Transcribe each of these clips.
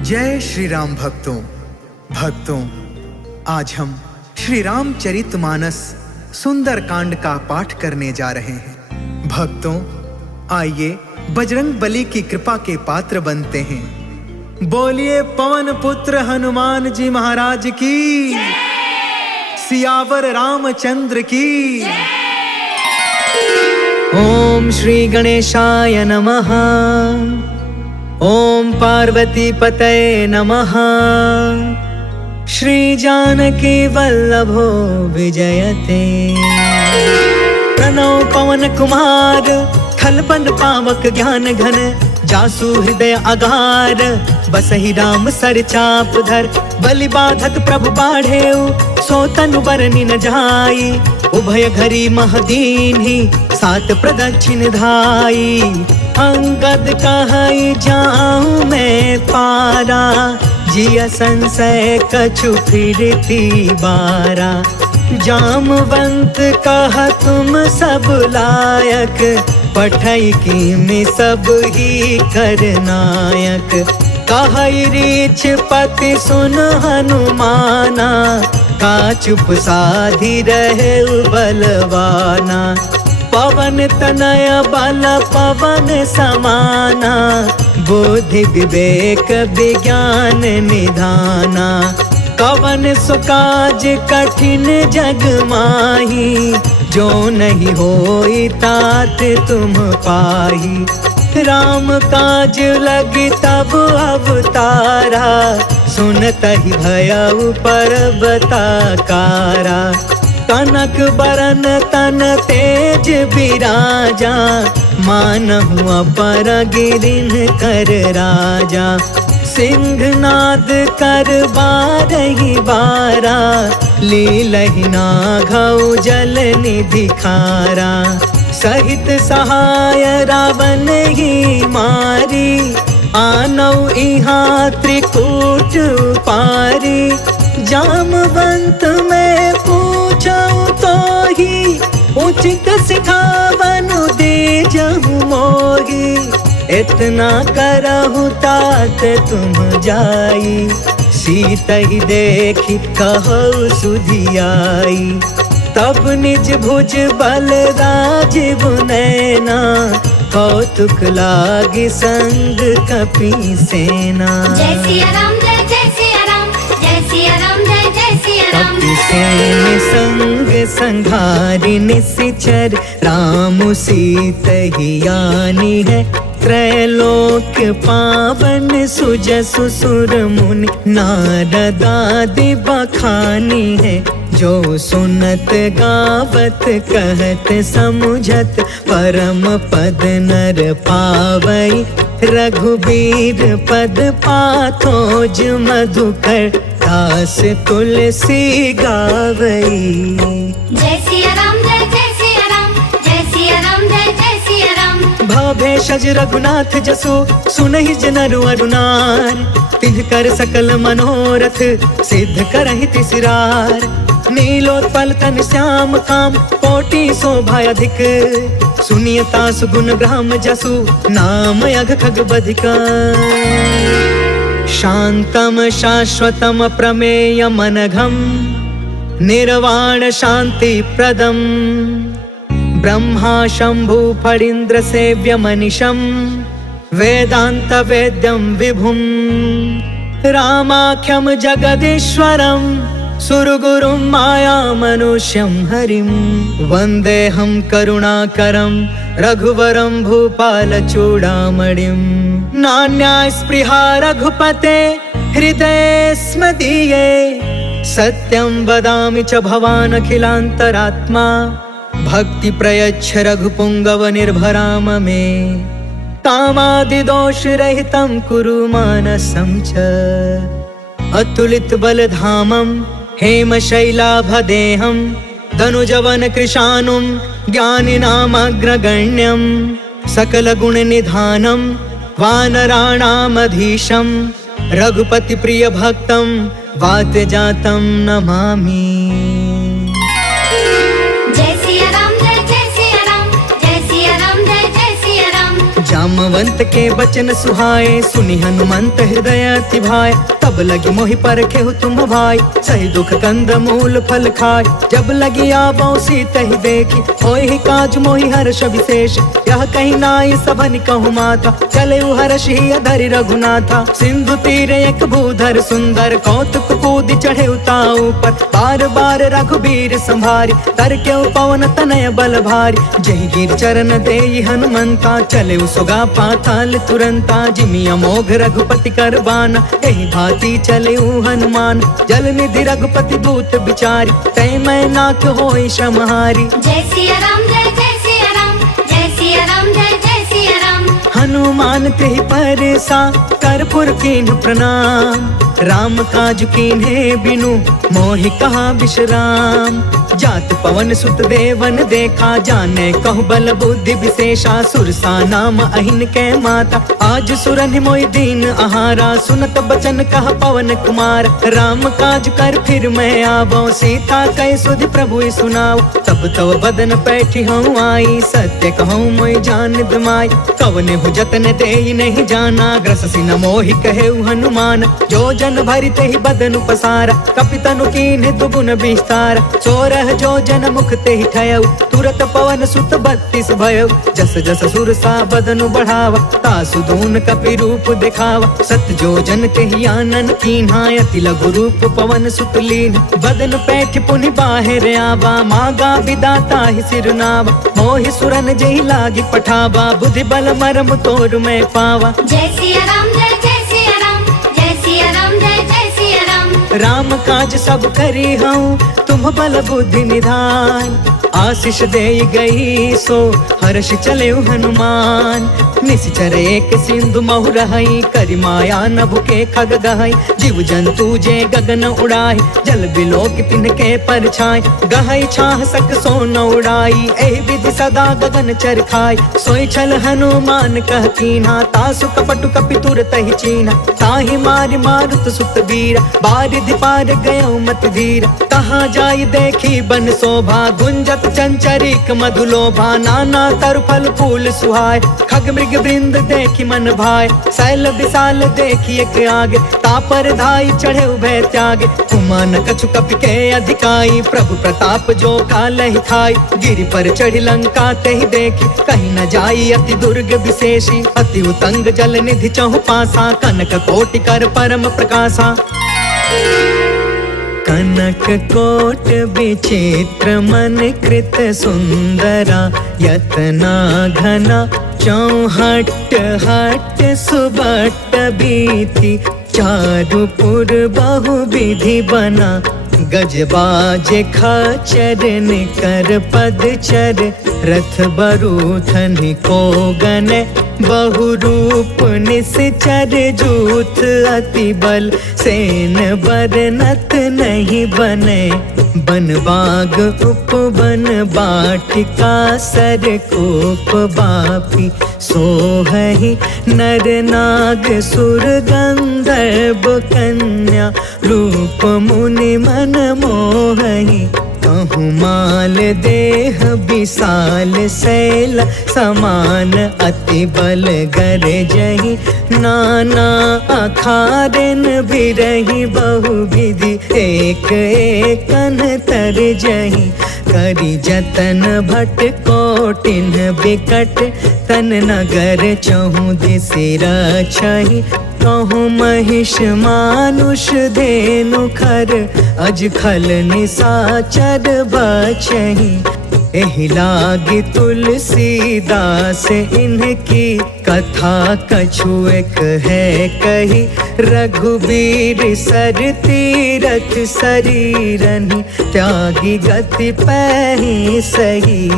जय श्री राम भक्तों, आज हम श्री रामचरितमानस सुंदर कांड का पाठ करने जा रहे हैं। भक्तों, आइए बजरंग बली की कृपा के पात्र बनते हैं। बोलिए पवन पुत्र हनुमान जी महाराज की, सियावर रामचंद्र की। ओम श्री गणेशाय नमः। ओम पार्वती पतये नमः। श्री जानकी वल्लभो विजयते। प्रणव पवन कुमार, खलबन पावक ज्ञान घन, जासु हृदय अगार, बसहि राम सर चाप धर। बलि बाधक प्रभु बाढ़ेउ, सो तनु बरनि न जाई। उभय घरी महदीन्हि, सात प्रदक्षिण धाई। अंगद कहई जाऊं मैं पारा, जिया संशय कछु फिरती बारा। जामवंत कहा तुम सब लायक, पठई की में सब ही करनायक। कहई रीछ पति सुन हनुमाना, का चुप साधी रहे बलवाना। पवन तनय बल पवन समाना, बुद्धि विवेक विज्ञान निधाना। कवन सुकाज कठिन जग माही, जो नहीं होई तात तुम पाही। राम काज लगी तब अवतारा, सुनतहि भयउ परबताकारा। कनक बरन तन तेज बिराजा, मानहु अपर गिरिन कर राजा। सिंहनाद कर बारहि बारा, लीलहि नाघउ जल निधि खारा। सहित सहाय रावण ही मारी, आनौ इहाँ त्रिकूट पारी। जामवंत में पूछऊ तो ही, उचित सिखावनु दीजहु मोही। इतना करहु तात तुम जाई, सीतहि देखि कहु सुधियाई। तब निज भुज बल राजीव नैना, कौतुक लागी संग कपि सेना। जय सिया राम, जय जय सिया राम, जय सिया राम, जय जय सिया राम। कपि सेन संग संघारि निशिचर, राम सीतहि आनी है। त्रैलोक पावन सुजसु सुर मुनि, नारद आदि बखानी है। जो सुनत गावत कहत समुझत, परम पद नर पावई। रघुबीर पद पाथोज मधुकर, दास तुलसी गावई। जय सिया राम, जय जय सिया राम, जय सिया राम, जय जय सिया राम। भवेशज रघुनाथ जसु, सुनहि जनरु अरुनार। तिनकर सकल मनोरथ, सिद्ध करहि तिसरार। नीलोत्पल तन श्याम काम, कोटि शोभा अधिक। सुनियता सुगुण ब्रह्म जसु, नाम अघ खग बधिका। शांतम शाश्वतम प्रमेय मनघम, निर्वाण शांति प्रदम। ब्रह्मा शंभु फणीन्द्र सेव्य मनिषं, वेदांत वेद्यं विभुं। रामाख्यं जगदीश्वरं, सुरगुरुं माया मनुष्यं हरिं। वन्देऽहं करुणाकरं, रघुवरं भूपालचूडामणिं। नान्या स्पृहा रघुपते, हृदये स्म दीये। सत्यं वदामि च भवान् अखिलान्तरात्मा। भक्ति प्रयच्छ रघुपुंगव निर्भराम मे। कामादिदोष रहितं कुरु मानसं च। अतुलित बलधामं, हेम शैलाभदेहं। धनुजवन कृशानुं, ज्ञानिनामग्रगण्यं। सकल गुण निधानं, वानराणामधीशं। रघुपति प्रिय भक्तं, वातजातं नमामि। जय सिया राम, जय जय सिया राम, जय सिया राम, जय जय सिया राम। जामवंत के बचन सुहाए, सुनी हनुमंत हृदय अति भाए। तब लगी मोहि परखे हो तुम भाई, सही दुख कंद मूल फल खाए। जब लगी आवो सीत ही देखी, होहि काज मोहि हर्ष विशेष। यह कहीं नाई सबन कहूँ माता, चले हर्ष ही अधरि रघुनाथा। सिंधु तीर एक भूधर सुंदर, कौतुक कूद चढ़े उताऊ पर। बार बार रघुबीर संभारी, तर के पवन तनय बल भारी। जही गिर चरण देई हनुमंता, चले सुगा पाताल तुरंता। जिमि अमोघ रघुपति कर बाना, यही भांति चले हनुमान। जल निधि रघुपति दूत बिचारी, तय मैं नाथ होई समहारी। जय सिया राम जय जय सिया राम, जय सिया राम जय जय सिया राम। हनुमान तेहि परसा, कर्पूर कीन्ह प्रणाम। राम काज कीन्हे बिनु, मोहि कहा विश्राम। जात पवन सुत देवन देखा, जाने कहु बल बुद्धि विशेषा। सुरसा नाम अहिन के माता, आज सुरन मोहि दीन आहारा। सुनत बचन कह पवन कुमार, राम काज कर फिर मैं आवो। सीता कह सुधि प्रभु सुनाओ, तब तब बदन पैठी हूँ आई। सत्य कहूँ मोहि जान दमाई, कवने हु जतन देई नहीं जाना। ग्रस सिन मोहि कहे हनुमान, जो जन भरि तेहि बदनु पसारा। कपितनु कीन्ह दुगुन विस्तार, सोरह जो जन मुख तेहि ठयउ। तुरत पवन सुत 32 भयउ, जस जस सुरसा बदनु बढ़ावा। तासु दून कपि रूप दिखावा, सत जो जन तेहि आनन कीन्हा। अति लघु रूप पवन सुत लीन, बदन पैठ पुनि बाहिर आवा। मागा विदाता ही सिरनावा, मोहि सुरन जहि लागी पठावा। बुद्धि बल मरम तोर मैं पावा। जय सिया राम जय जय सिया राम, जय सिया राम जय जय सिया राम। राम काज सब करी हूँ, तुम बल बुद्धि निधान। आशीष दे गई सो हर्ष चले हनुमान। निश्चर एक सिंधु महु रहई, करि माया नभ के खग गहई। जीव जंतु जे गगन उड़ाई, जल बिलोक तिनके परछाई। गहई छाह सक सो न उड़ाई, एहि विधि सदा गगन चर खाई। सोई छल हनुमान कह कीन्हा, तासु कपटु कपि तुरत ही चीन्हा। ताहि मारि मारुत सुत बीरा, बारिधि पार गयो मति धीरा। कहाँ जाई देखी बन शोभा, गुंजत चंचरिक मधुलोभा। नाना तरु फल फूल सुहाय, खग मृग वृंद देखी मन भाय। शैल विशाल देखी एक आगे, तापर धाई चढ़े उभय त्यागे। कुमान कछु कपि के अधिकाई, प्रभु प्रताप जो कालहि थाई। गिरि पर चढ़ी लंका तेहि देखी, कहीं न जाई अति दुर्ग विशेषी। अति उतंग जल निधि चहु पासा, कनक कोटि कर परम प्रकाशा। कनक कोट विचित्र मन कृत सुंदरा। यतना घना चौहट हट सुबट बीथी। चारुपुर बहु विधि बना, गजबाज खचर निकर पदचर। रथ बरूथन को गने, बहुरूप निश्चर जूथ। अति बल सेन बरनत नहीं बने, बन बाग उपवन बाटिका। सर कोप बापी सोहहि, नर नाग सुर गंधर्व कन्या। रूप मुनि मन मोहहि, कहूँ माल देह विशाल शैल समान। अति बल गर जही, नाना अखारन बिरही। बहु विधि एक एकन तर जही, करि जतन भट कोटिन बिकट। तन नगर चहु दिसि रछहि, कहूँ महिष मानुष धेनु खर। अज खल निसाचर बचहि, एहि लागी तुलसीदास इनकी। कथा कछु एक है कही, रघुबीर सर तीरथ शरीरनि। त्यागी गति पैहि सही,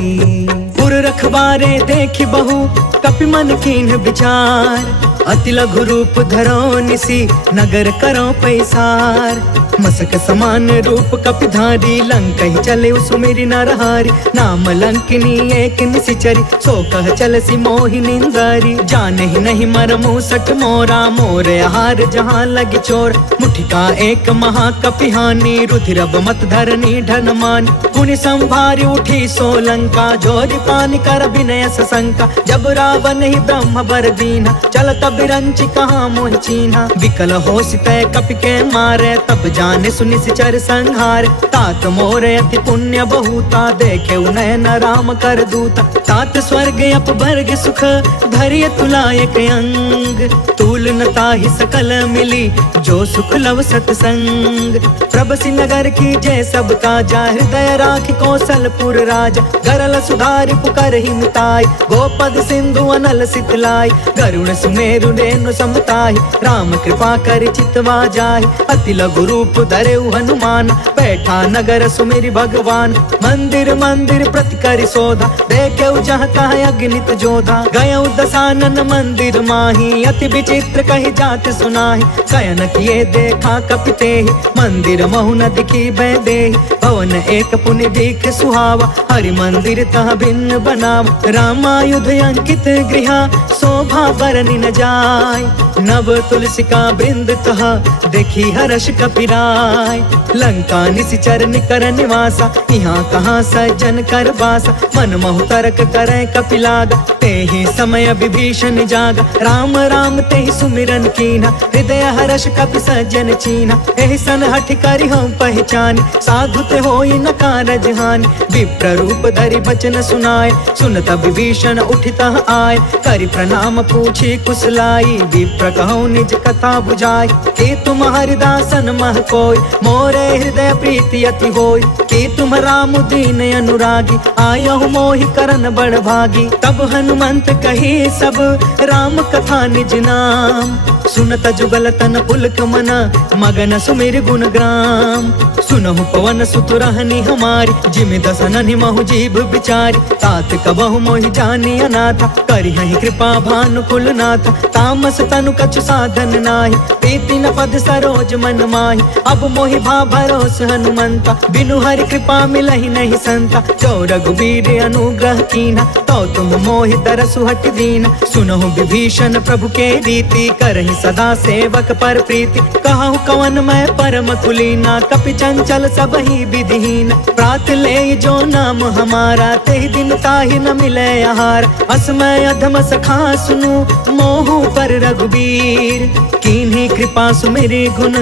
पुर रखवारे देखि बहु, कपि मन कीन्ह विचार। अति लघु रूप धरो निसी नगर करो पैसार। मसक समान रूप कपिधारी लंका ही चले सुमेरी नरहारी। नाम लंकिनी एक निशिचरी सो कह चल सी मोहि निंदारी। जाने ही नहीं मरमु सट मोरा मोर आहार जहाँ लगी चोर। मुठिका एक महाकपिहानी रुधिरब मत धरनी ढन मान। पुनि संभारी उठी सोलंका जोरी पानी कर विनय सशंका। जब रावण ही ब्रह्म बर दीना चल तब रंची कहाँ मोहि चीन्हा। विकल हो सितय कपि के मारे तब जाने सुनि सिचर संहार। तात मोर अति पुण्य बहुता देखे नयन राम कर दूता। तात स्वर्ग अपवर्ग सुख धरिय तुलायक अंग। तूल न ताहि सकल मिली जो सुख लव सतसंग। प्रभसी नगर की जय सब काजा हृदय राखि कौशलपुर राजा। गरल सुधारि पुकर ही मिताई गोपद सिंधु अनल सितलाई। गरुण सुमेरु रेणु समताहि राम कृपा कर चितवा जाहि। अति लघु रूप धरे हनुमान बैठा नगर सुमेरि भगवान। मंदिर मंदिर प्रति करि शोधा देखे जहाँ तहाँ अग्नित जोधा। गय दसानन मंदिर माही अति विचित्र कही जात सुनाही। शयन किए देखा कपिते मंदिर महु न दिखी बैदेहि। भवन एक पुनि दिख सुहावा हरि मंदिर तह भिन्न बनावा। रामायुध अंकित गृह शोभा बरनि न जाय। नव तुलसिका बृंद तह देखी हर्ष कपिराय। लंका निशिचर निकर निवासा यहाँ कहाँ सज्जन कर बासा। मन महु तर्क करे कपिलागा ते ही समय विभीषण जागा। राम राम ते ही सुमिरन कीना हृदय हर्ष कपि सज्जन चीना। एहि सन हठ करि हम पहचानी साधु ते होई न कारज हानि। विप्र रूप धरि बचन सुनाए सुनत विभीषण उठितः आए। करि प्रणाम पूछी कुशलाई विप्र कहूँ निज कथा बुझाई। कि तुम हरिदासन मह कोई मोरे हृदय प्रीति अति होई। कि तुम राम दीन अनुरागी आयहु मोहि करन बड़ भागी। तब हनुमंत कही सब राम कथा निज नाम। सुनत जुगल तन पुलक मन मगन सुमिर गुण ग्राम। सुनहु पवन सुत रहनी हमारी जिमि दसननि महु जीव बिचारी। तात कबहु मोहि जानी अनाथा करिहहि कृपा भानुकुल नाथा। तामस तनु कछु साधन नाही प्रीति न पद सरोज मन माही। अब मोहि भा भरोस हनुमंता बिनु हरि कृपा मिलहि नहीं संता। जो रघुबीर अनुग्रह कीना तो तुम मोहि तरसु हट दीना। सुनहु विभीषण प्रभु के रीति करहि सदा सेवक पर प्रीति। कहूँ कवन मैं परम कुलीना कपि चंचल सब ही विधिहीन। प्रात ले जो नाम हमारा ते दिन ताहि न मिले आहार। असमय अधम सखा सुनु मोहु पर रघुबीर। कीन्ही कृपा सुमेरि गुण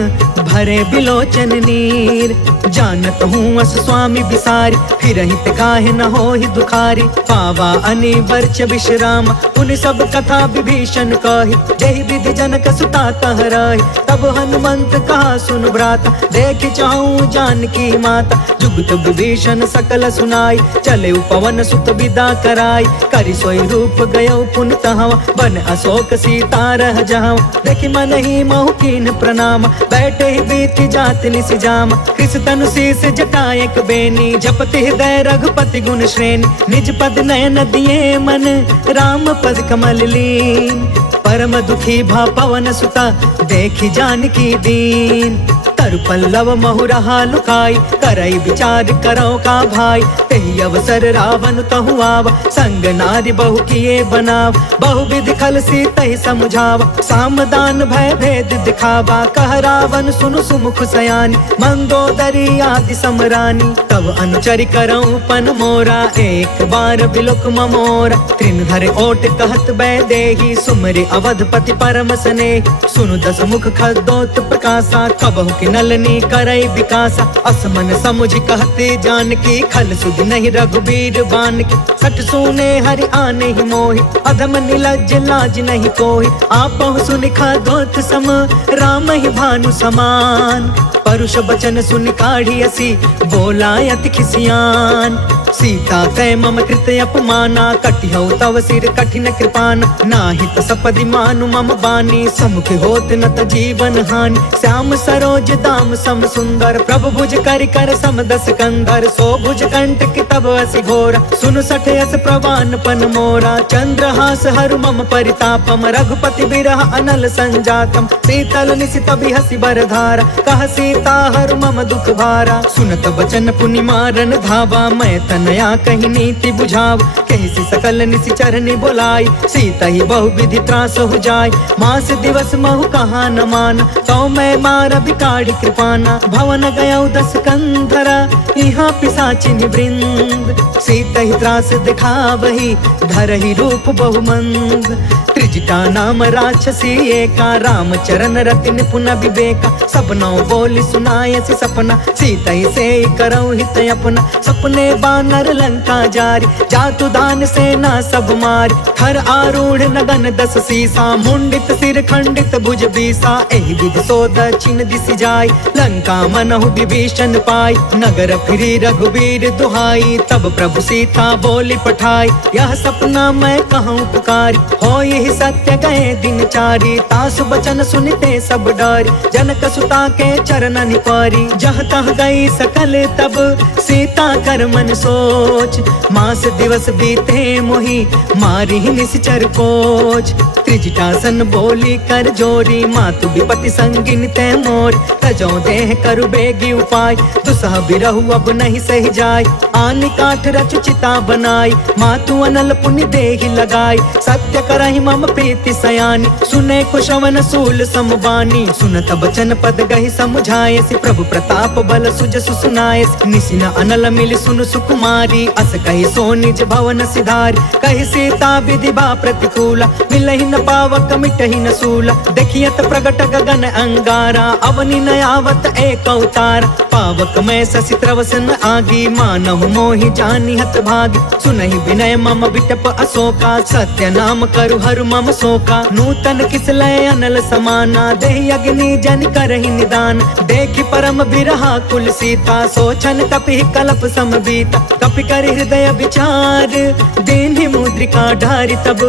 भरे बिलोचन नीर। जानत हूँ अस स्वामी बिसारी फिरहि ते काहे न होहि दुखारी। पावा अनि वर्ष विश्राम उन सब कथा विभीषण कही। जहि विधि जनक सुता तह रही तब हनुमंत कहा सुन भ्राता। देख चाहूँ जानकी माता जुगत विभीषण सकल सुनाई। चले पवन सुत विदा कराई करि सोई रूप गयो पुन तहवा। बन अशोक सीता रह जहाँ देखि मन ही महु कीन प्रणाम। बैठे ही बीती जात निसि जाम कृष तनु शीस जटायक बेनी। जपति हृदय रघुपति गुण श्रेणी निज पद नयन दिए मन राम पद कमल लीन। परम दुखी भा पवन सुता देखी जानकी दीन। तरु पल्लव महु रहा लुकाई करई विचार करो का भाई। तेहि अवसर रावण तहु आवा संग नारी बहु किए बनाव। बहु विधि खल सी तहि समझावा सामदान भय भेद दिखावा। कह रावण सुनु सुमुख सयानी मंदोदरी आदि समरानी। तब अनुचरि करऊं पन मोरा एक बार बिलोक ममोरा। त्रिन धरे ओट कहत बैदेही सुमरि अवधपति परम स्नेह। सुनु दस मुख खदोत प्रकाशा कबहु कि नलनी करई विकासा। असमन समुझ कहते जानकी खल सुध नहीं रघुबीर बान की। सठ सुने हरि आने ही मोहि अधम निलज्ज लाज नहीं कोहि। आपहु सुनि खदोत सम राम ही भानु समान। परुष बचन सुनि काढ़ी असी बोला अति खिसियान। सीता कै मम कृत अपमाना, कटिहौ तव सिर कठिन कृपान, नाहित सपदि मानु मम बानी, समुख होत न त जीवन हानि। श्याम सरोज दाम सम सुंदर, प्रभु भुज करि कर सम दस कंधर, सो भुज कंटक तब असि घोर, सुन सठ यस प्रवान पन मोरा। चंद्रहास हरु मम परितापम, रघुपति बिरह अनल संजातम, शीतल निशित बिहसि बर धारा, कह सीता हरु मम दुख भारा। सुनत बचन पुनि मारन धावा, मैं तनया कही नीति बुझाव, कहसी सकल निशिचर नि बोलाई, सीता ही बहु विधि त्रास हो जाय। मास दिवस महु कहा न मान, तो मैं मार बिकाढ़ी कृपाना, भवन गयौ दस कंधरा, यहाँ पिशाचिन वृंद, सीता ही त्रास दिखावही, धरहि रूप बहुमंद। त्रिजटा नाम राक्षसी एका, राम चरण रति निपुण विवेका, सपनौ बोली सुनायसि सपना, सीता ही से करौ हित अपना। सपने बानर लंका जारी, जातु दान सेना सब मारी, थर आरूढ़ नगन दस सीसा, मुंडित सिर खंडित भुज बीसा, एहि विधि सो दक्षिण दिशि जाय, लंका मनहु विभीषण पाई। नगर फिरी रघुबीर दुहाई, तब प्रभु सीता बोली पठाई, यह सपना मैं कहूँ पुकारी, हो यही सत्य गए दिन चारी। तासु बचन सुनते सब डर, जनक सुता के चरण निपारी, जह तह गई सकल तब सीता कर मन सोच, मास दिवस बीते मोहि मारी निश्चर कोच। त्रिजटासन बोली कर जोरी, मातु विपति संगिन ते मोर, तजो देह करु बेगी उपाय, दुसह बिरहु अब नहीं सही जाय। आनि काठ रचु चिता बनाई, मातु अनल पुनि देहि लगाई, सत्य करहि मम प्रीति सयानी, सुने कुशवन सूल समबानी। सुनत बचन पद गहि समुझायसि, प्रभु प्रताप बल सुजसु सुनायसि, निसिन अनल मिलि सुनु सुकुमारी, अस कहि सो निज भवन सिधारी। कहि सीता विधि बा प्रतिकूला, मिलहि न पावक मिटहि न सूला, देखियत प्रगट गगन अंगारा, अवनि न आवत एक अवतार। पावक मैं शशि त्रवसन आगी, मानहु मोहि जानि हत भागी, सुनहि विनय मम बिटप अशोका, सत्य नाम करु हरु मम शोका। नूतन किसलय अनल समाना, देहि अग्नि जन करहि निदान, देखि परम बिरहा कुल सीता, सोचन कपि कलप समबीता। कपि कर हृदय विचार, दीन्हि मुद्रिका ढारि तब,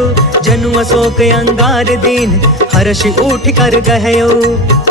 जनु अशोक अंगार दीन, हर्षि उठ कर गहयो।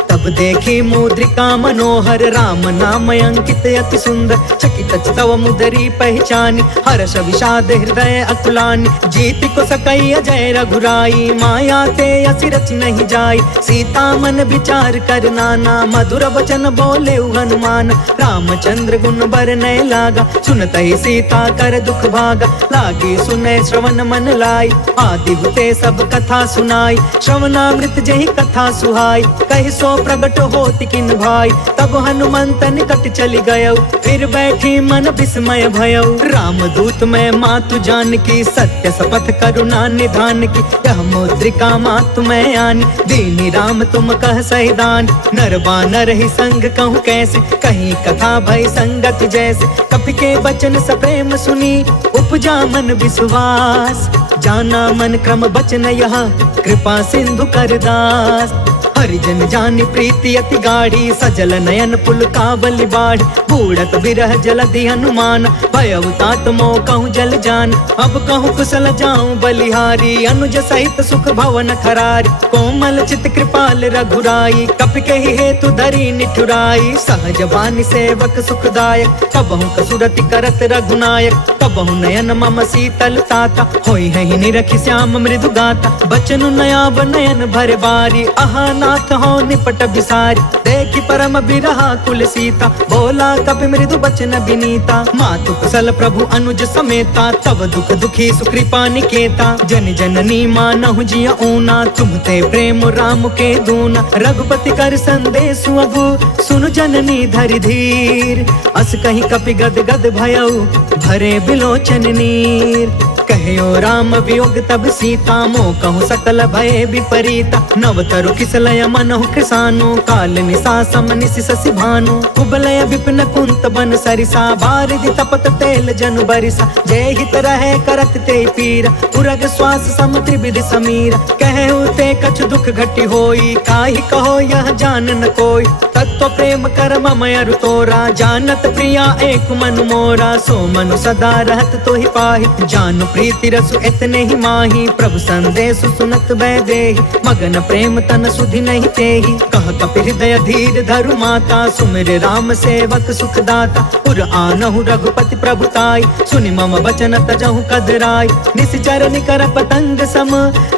तब देखी मुद्रिका मनोहर, राम नाम अंकित अति सुंदर, चकित तव मुदरी पहचानी, हर्ष विषाद हृदय अकुलानी। जीत को सकई अजय रघुराई, माया ते असि रच नहीं जाई, सीता मन विचार कर नाना, मधुर वचन बोले हनुमान। रामचंद्र गुण बरनय लागा, सुनत ही सीता कर दुख भागा, लागी सुने श्रवण मन लाई, आदि हुते सब कथा सुनाई, श्रवणामृत जही कथा सुहाई, कहि सो प्रगट होति किन भाई। तब हनुमंत निकट चली गयो, फिर बैठी मन विस्मय भयो। राम दूत मैं मातु जान की, सत्य शपथ करुणा निधान की, यह मुद्रिका मातु मैं आनी, दीनी राम तुम कह सहिदान। नर बानर ही संग कहूँ कैसे, कहीं कथा भई संगत जैसे, कपि के बचन सप्रेम सुनी, उपजा मन विश्वास, जाना मन क्रम बचन यह, कृपा सिंधु करदास। हरिजन जानि प्रीति अति गाढ़ी, सजल नयन पुल कावली बाढ़, बूढ़त बिरह जलधि हनुमान, भयउ तात मोह कहूँ जल जान। अब कहूँ कुशल जाऊं बलिहारी, अनुज सहित सुख भवन खरारी, कोमल चित कृपाल रघुराई, कपि कहि हेतु धरी निठुराई। सहज बानी सेवक सुखदायक, कबहु कसुरति करत रघुनायक, कबहु नयन मम शीतल ताता, होई है निरखि श्याम मृदु गाता। बचनु नयाब नयन भर बारी, आहा नाथ हो निपट बिसारी, देखि परम बिरहा कुल सीता, बोला कपि मृदु बचन विनीता। मातु कुशल प्रभु अनुज समेता, तब दुख दुखी सुकृपा निकेता। जन जननी मानहु जिय ऊना, तुम ते प्रेम राम के दूना। रघुपति कर संदेश अगु, सुनु जननी धरि धीर, अस कहीं कपि गद गद भयउ, भरे बिलोचन नीर। कहो राम वियोग तब सीता, मोह कहूँ सकल भय विपरीता। नव तरु किसलय मनहु कृसानु, काल निशा समनिसि शशि भानु कुबलय विपिन कुंत बन सरिसा बारिधि तपत तेल जनु बरिसा जय हित रहे करत ते पीरा उरग श्वास सम त्रिविधि समीरा कहु ते कछु दुख घटी होई काहि कहो यह जान न कोई तत्व प्रेम कर मम अरु तोरा जानत प्रिया एक मनु मोरा सो मनु सदा रहत तो ही पाहि जानु प्रीति रसु इतने ही माही प्रभु संदेश सुनत बै देहि मगन प्रेम तन सुधि नहीं तेहि कह कपि हृदय धीर धरु माता सुमिर राम सेवक सुख दाता उर आनहु रघुपति प्रभुताई सुनि मम वचन तजहु कदराई निश्चर निकर पतंग सम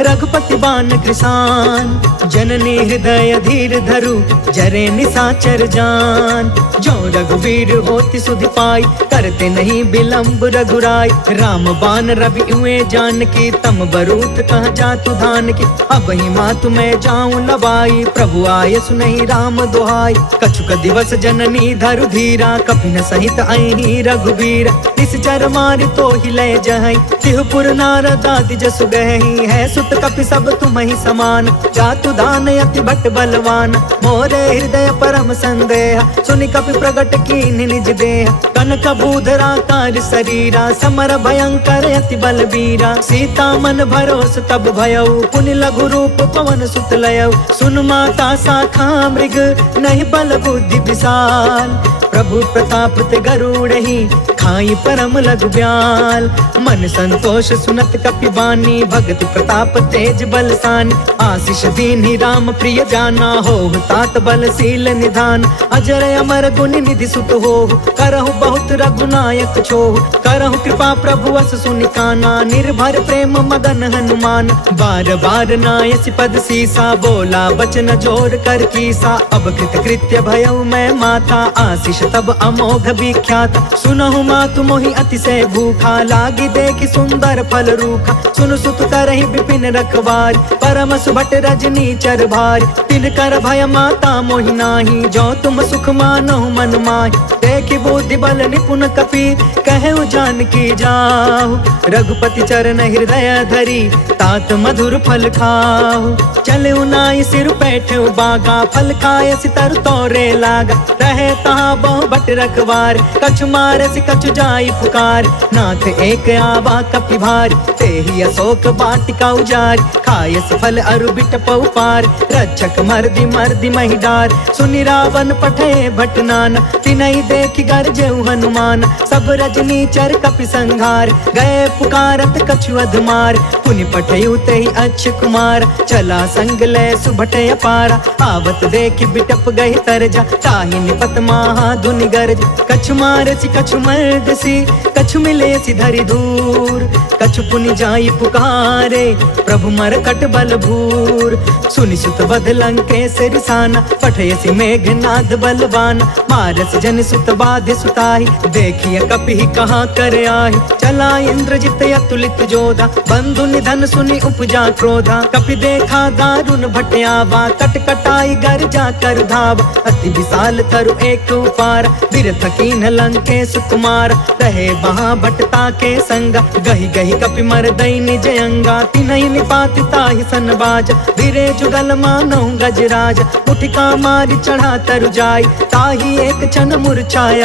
रघुपति बान कृसान जननी हृदय धीर धरु जरे निसाचर जान जो रघुवीर होति सुधि पाई करते नहीं विलंब रघुराई राम बान रवि हुए जान की तम बरूत कह जातु धान की अब ही मातु मैं जाऊं लबाई प्रभु आय सुनहि राम दुहाई कछुक दिवस जननी धरु धीरा कपिन सहित आई रघुवीर निश्चर मारि तो ही लय जहई तिहुपुर नारद आदि जसु गहई है सुत कपि सब तुम ही समान जातु दान अति भट बलवान मोरे हृदय परम संदेह सुनि कपि प्रगट कीन निज देह कनक भूधरा कार शरीरा समर भयंकर अति बलबीरा सीता मन भरोस तब भयउ पुनि लघु रूप पवन सुत लयउ सुन माता शाखा मृग नहीं बल बुद्धि विशाल प्रभु प्रताप ते गरुड़हि खाई परम लघु ब्याल मन संतोष सुनत कपि बानी भगति प्रताप तेज बलसान आशीष दीन्हि राम प्रिय जाना हो तात बलशील निधान अजर अमर गुण निधि सुत हो करहु बहुत रघुनायक छो करहु कृपा प्रभु अस सुनि काना निर्भर प्रेम मगन हनुमान बार बार नायसि पद सीसा बोला बचन जोर कर कीसा अब कृत कृत्य भयउ मैं माता आशीष तब अमोघ विख्यात सुनहु मातु मोहि अतिशय भूखा लागी देखि सुंदर फल रूखा सुन सुत करहि विपिन रखवार परम सुभट रजनी चर भार तिन कर भय माता मोहि नाही जो तुम सुख मानहु मन माहि देखि बुद्धि बल निपुण कपि कहु जानकी जाहु रघुपति चरण हृदय धरी तात मधुर फल खाहु चलउ नाई सिर बैठउ बागा फल खाय सितर तोरे लागा रहे तहाँ बहु भट रखवार कछु मारसि कछु जाई पुकार नाथ एक आवा कपि भार तेहि अशोक वाटिका उजारि खायसि फल अरु बिटपउ पार रक्षक मर्दि मर्दि महि डार सुनि रावण पठे भट नाना तिनहि देखि गरजेउ हनुमान सब रजनी चर कपि संघार गए पुकारत कछु अधमार पुनि पठयु तेहि अच्छ कुमार चला संग लय सुभट अपारा आवत देखि बिटप गहि तरजा ताहि निपत महा धुनि गरज कछु मारसि कछु मर्दसि कछु मिलेसि धरि दूर कछु पुनि जाई पुकारे प्रभु मरकट बल भूर सुनि सुत बध लंकेश रिसाना पठयसि मेघनाद बलवान मारस जन सुत बाधे सुताहि देखिय कपि कहाँ कर आहि चला इंद्रजित अतुलित जोधा बंधु निधन सुनि उपजा क्रोधा कपि देखा दारुण भटयावा कट कटाई गर जा कर धाव अति विशाल तरु एक उपार बिरथ कीन लंकेश कुमार रहे वहाँ भटता के संगा गही गही कपि मर दई निज अंगा तिनहि निपाति ताहि सन बाज बिरे जुगल मानहु गजराज उठिका मारि चढ़ा तरु जाय ताहि एक क्षण मूर्छाय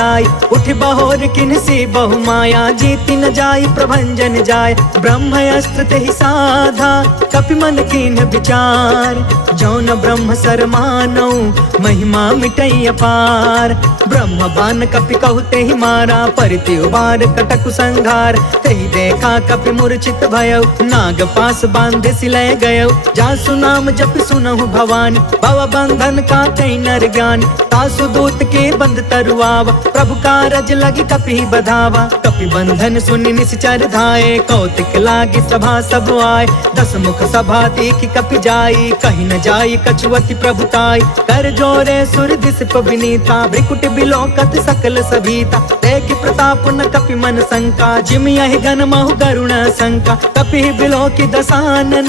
उठ बहोर किन्सी बहु माया जीति न जाय प्रभंजन जाय ब्रह्म अस्त्र तेहि साधा कपि मन कीन विचार जौन ब्रह्म सर मानौ महिमा मिटई अपार ब्रह्म बान कपि कहु तेहि मारा परिति उबार कटकु संघार तेहि देखा कपि मूर्छित भयउ नाग पास बांधे सिलय गयउ जासु नाम जप सुनहु भवानी भव बंधन का कई नर ज्ञान तासु दूत के बंद तरुआवा प्रभु कारज लगी कपि बधावा कपि बंधन सुनि निश्चर धाये कौतिक लागी सभा सब आए दस मुख सभा देखि कपि जाई कहीं न जाई कछुअति प्रभुताई कर जोरे सुर दिस विनीता भ्रिकुट बिलोकत सकल सभीता देखि प्रताप न कपि मन शंका, जिम यहि गण महु गरुण शंका, कपि बिलो की दसानन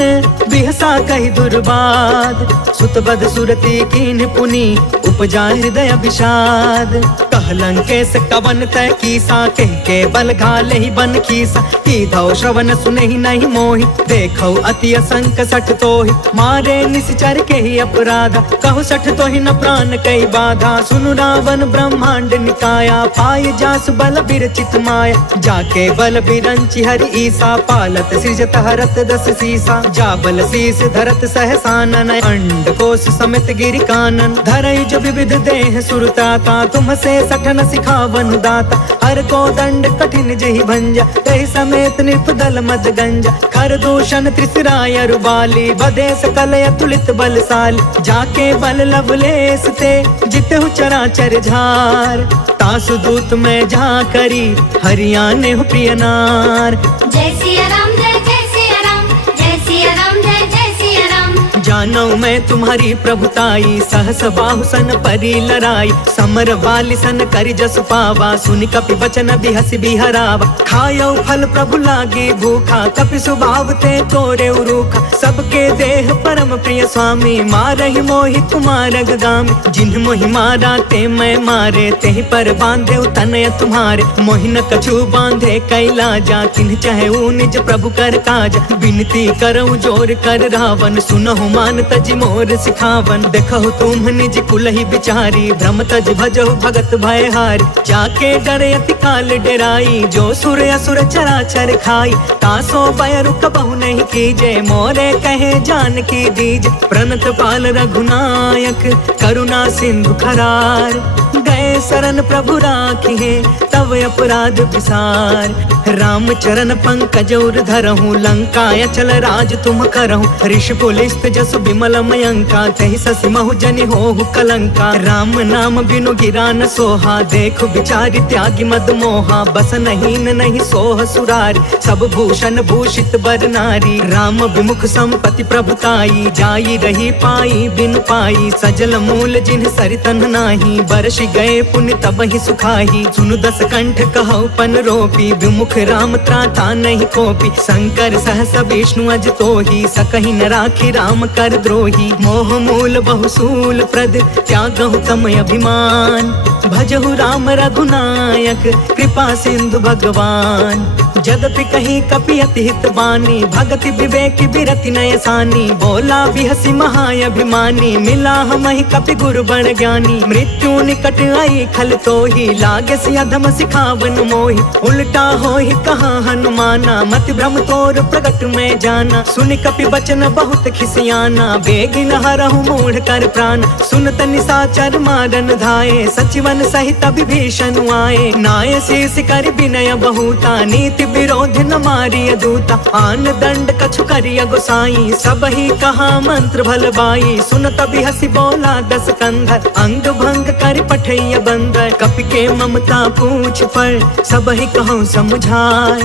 बिहसा कहि दुर्बाद, सुतबद सुरति कीन्ह पुनि उपजा हृदय विषाद, कहलंकेश कवन तय कीसा, कह के बल घाले ही बन खीसा, की धौ श्रवण सुनहि नहीं मोहि, देखौ अति असंक सठ तोहि, मारे निश्चर के ही अपराधा, कहु सठ तोहि न प्राण कई बाधा, सुनु रावण ब्रह्मांड निकाया, पाय जास बल बिरचित माया, जाके बल बिरंचि हरि ईसा, पालत सृजत हरत दस सीसा, जा बल शीस धरत सहसानन, अंड कोश समेत गिरि कानन, धरई जो विविध देह सुरताता, तुम से सठन सिखावन दाता, हर को दंड कठिन जहि भंजा, तहि समेत निपदल मद गंजा, खर दूषण त्रिसराय रुबाली, बदे सकल अतुलित बलशाली, जाके बल लवलेस ते जितहु चराचर झार, तासु दूत में जा करी हरियाणे हो प्रिय नार। जय सिया राम जय जय सिया राम, जय सिया राम जय जय सिया राम। जानो मैं तुम्हारी प्रभुताई, सहस बाहु सन परी लड़ाई, समर वाली सन करि जस पावा, सुनि कपि बचन बिहसि बिहरावा, खायो फल प्रभु लागी भूखा, कपि स्वभाव ते तोरे उरूखा, सबके देह परम प्रिय स्वामी, मारहि मोहि कुमार गामी, जिन्ह मोहि मारा ते मैं मारे, तेहि पर बांधे तनय तुम्हारे, मोहि न कछु बांधे कैलाजा, किन्ह चाहे निज प्रभु कर काजा, विनती करऊं जोर कर रावण, सुनहु मान तज मोर सिखावन, देखहु तुम निज कुलहि बिचारी, भ्रम तज भजहु भगत भयहारी, जाके डरे अति काल डेराई, जो सुर असुर चराचर खाई, तासो भय रुक बहु नहीं कीजे, मोरे कहे जान की दीज, प्रणत पाल रघुनायक करुणा सिंधु खरार, गए शरण प्रभु राखी है तब अपराध विसार, राम चरण पंकज उर धरहूँ, लंका अचल राज तुम करहूँ, ऋषि पुलिस्त जस विमल मयंका, तहि ससि महु जनि होहु कलंका, राम नाम बिनु गिरा न सोहा, देखु बिचारी त्यागी मद मोहा, बस नहीं सोह सुरारी, सब भूषण भूषित बर नारी, राम विमुख संपत्ति प्रभुताई, जाई रही पाई बिनु पाई, सजल मूल जिन्ह सरितन नाही, बरसि गए पुण्य तब ही सुखाही, सुनु दस कंठ कहौ पन रोपी, विमुख राम त्राता नहीं कोपी, शंकर सहस विष्णु अज तोहि, सकहि न राखी राम कर द्रोही, मोह मूल बहुसूल प्रद त्यागहु तम अभिमान, भजहु राम रघुनायक कृपा सिंधु भगवान, जदपि कहीं कपि अति हित बानी, भगति विवेक बिरति नय सानी, बोला बिहसि महाअभिमानी, मिला हमहि कपि गुरु बड़ ज्ञानी, मृत्यु निकट आई खल तोहि, लागे सि अधम सिखावन मोहि, उल्टा होहि कहाँ हनुमाना, मति भ्रम तोर प्रगट में जाना, सुनि कपि बचन बहुत खिसियाना, बेगिन हरहु मूढ़ कर प्राण, सुनत निशाचर मारन धाये, सचिवन सहित विभीषण आए, नाय शीस कर विनय बहुता, नीति विरोध न मारिय दूता, आन दंड कछु करिय गोसाई, सब ही कहा मंत्र भल बाई, सुनत बिहसि बोला दस कंधर, अंग भंग कर पठैय बंदर, कपि के ममता पूछ पर सब ही कहूँ समझाए,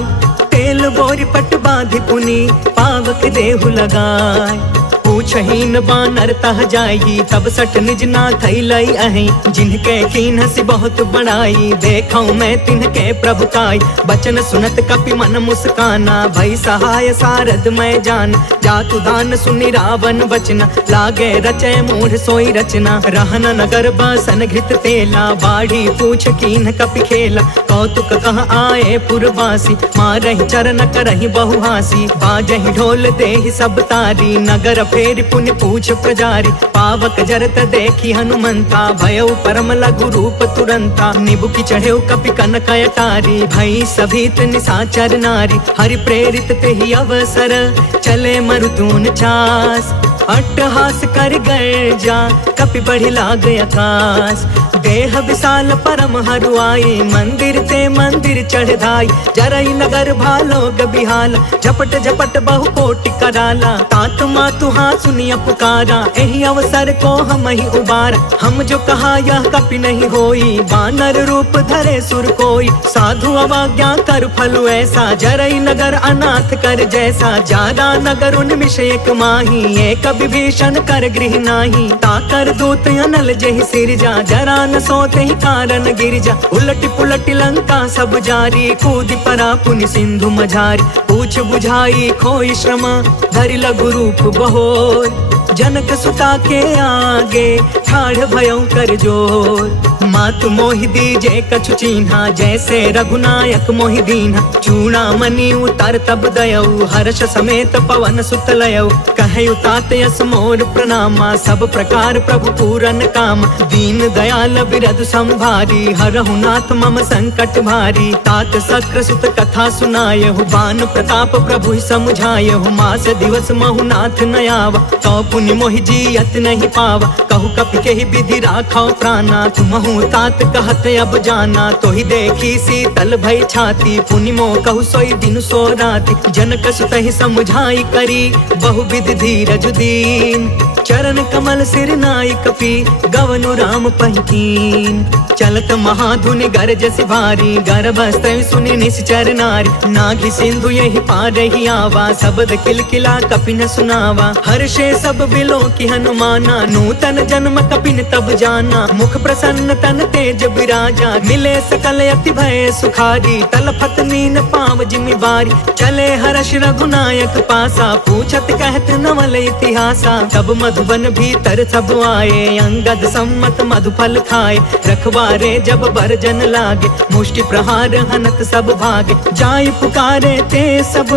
तेल बोरी पट बांधि पुनि पावक देहु लगाए, पूछहीन बानर तह जाई, तब सठ निज नाथ लई अहि, जिनके कीन्हसि बहुत बड़ाई, देखौ मैं तिनके प्रभुताई, बचन सुनत कपि मन मुस्काना, भई सहाय सारद मैं जान, जातु दान सुनि रावण बचना, लागे रचय मूढ़ सोई रचना, रहन नगर बासन घृत तेला, बाढ़ी पूछ कीन्ह कपि खेला, कौतुक कह आए पुरवासी, मारहि चरण करहि बहु हासी, बाजहि ढोल देहि सब तारी, नगर फेर पुण्य पूछ प्रजारी, पावक जरत देखी हनुमंता, भयउ परम लघु रूप तुरंता, निबुकी चढ़ेउ कपि कनक अटारी, भई सभीत निशाचर नारी, हरि प्रेरित तेहि अवसर, चले मरुतून छास, अट्टहास कर गर्जा कपि बढ़ि लाग आकाश, देह विशाल परम हरुआई, मंदिर ते मंदिर चढ़ धाई, जरई नगर भालोग बिहाला, झपट झपट बहु कोटि कराला, तात मातु हाथ सुनिया पुकारा, यही अवसर को हम ही उबारा। हम जो कहा यह कपि नहीं होई, बानर रूप धरे सुर कोई। साधु अवज्ञा कर फल ऐसा, जरई नगर अनाथ कर जैसा। ज्यादा नगर उन्मिष एक माही, एक विभीषण कर गृह नाही। ताकर दूत अनल जहि सिरजा, जरा न सोते ही कारण गिरजा। उलट पुलट लंका सब जारी, कूद परा पुनि सिंधु मझारी। पूछ बुझाई खोई श्रम, धरि लघु रूप बहोर। जनक सुता के आगे, ठाढ़ भयं कर जोर। मातु मोहि दीजे कछु चिन्हा, जैसे रघुनायक मोहि दीन्हा। चूड़ामणि उतर तब दयऊ, हर्ष समेत पवन सुत लयऊ। कहयु तात यस मोर प्रणामा, सब प्रकार प्रभु पूरन काम। दीन दयाल बिरधु संभारी, हरहु नाथ मम संकट भारी। तात सक्र सुत कथा सुनायहु, बान प्रताप प्रभु समुझायहु। मास दिवस महु नाथ न आवा, तो पुनि मोहि जियत नहीं पावा। कहु कपि केहि विधि राखौ प्राणा, तुमहु तात कहत अब जाना। तो ही देखी शीतल भई छाती, पुनि मोह कहु सोई दिन सो राति। जनक सुत ही समुझाई करी, बहुविध धीरज दीन। चरण कमल सिर नाई कपि, गवनु राम पहिकीन। चलत महाधुनि गरजसि भारी, गर्भस्त्र सुनि निश्चर नारी। नाघि सिंधु यही पार ही आवा, शब्द किलकिला कपि न सुनावा। हर्षे सब बिलो की हनुमाना, नूतन जन्म कपिन तब जाना। मुख प्रसन्न तन तेज विराजा, मिले सकल अति भय सुखारी। तलफत नीन पाव जिमि बारी, चले हर्ष रघुनायक पासा। पूछत कहत नवल इतिहासा, तब मधुबन भीतर सब आए। अंगद सम्मत मधुफल खाए, रखवारे जब बरजन लागे। मुष्टि प्रहार हनत सब भागे, जाय पुकारे ते सब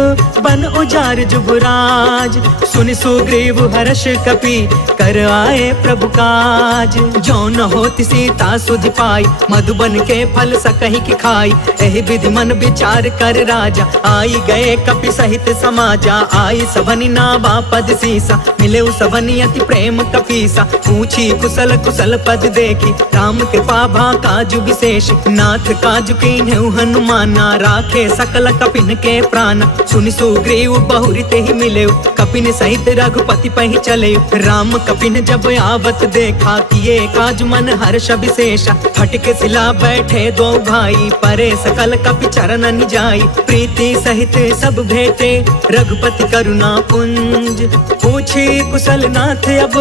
बन उजार जुगराज। सुनि सुग्रीव हर्ष कपि, कर आए प्रभु काज। जो न होति सीता सुधि पाई, मधुबन के फल सकहि की खाई। एहि विधि मन विचार कर राजा, आई गए कपि सहित समाजा। आई सबनि नावा पद सीसा, मिले सबनि अति प्रेम कपीसा। पूछी कुशल कुशल पद देखी, राम कृपा भा काजु विशेष। नाथ काजु कीन्हु हनुमाना, राखे सकल कपिन के प्राण। सुनि सुग्रीव बहुरी ते ही मिले, कपिन सहित रघुपति पहि चले। राम कपिन जब आवत देखा, किए काज मन हर्ष विशेषा। फटके सिला बैठे दो भाई, परे सकल कपि चरण निजाई। प्रीति सहित सब भेटे, रघुपति करुणा पुंज। पूछी कुशल नाथ अब,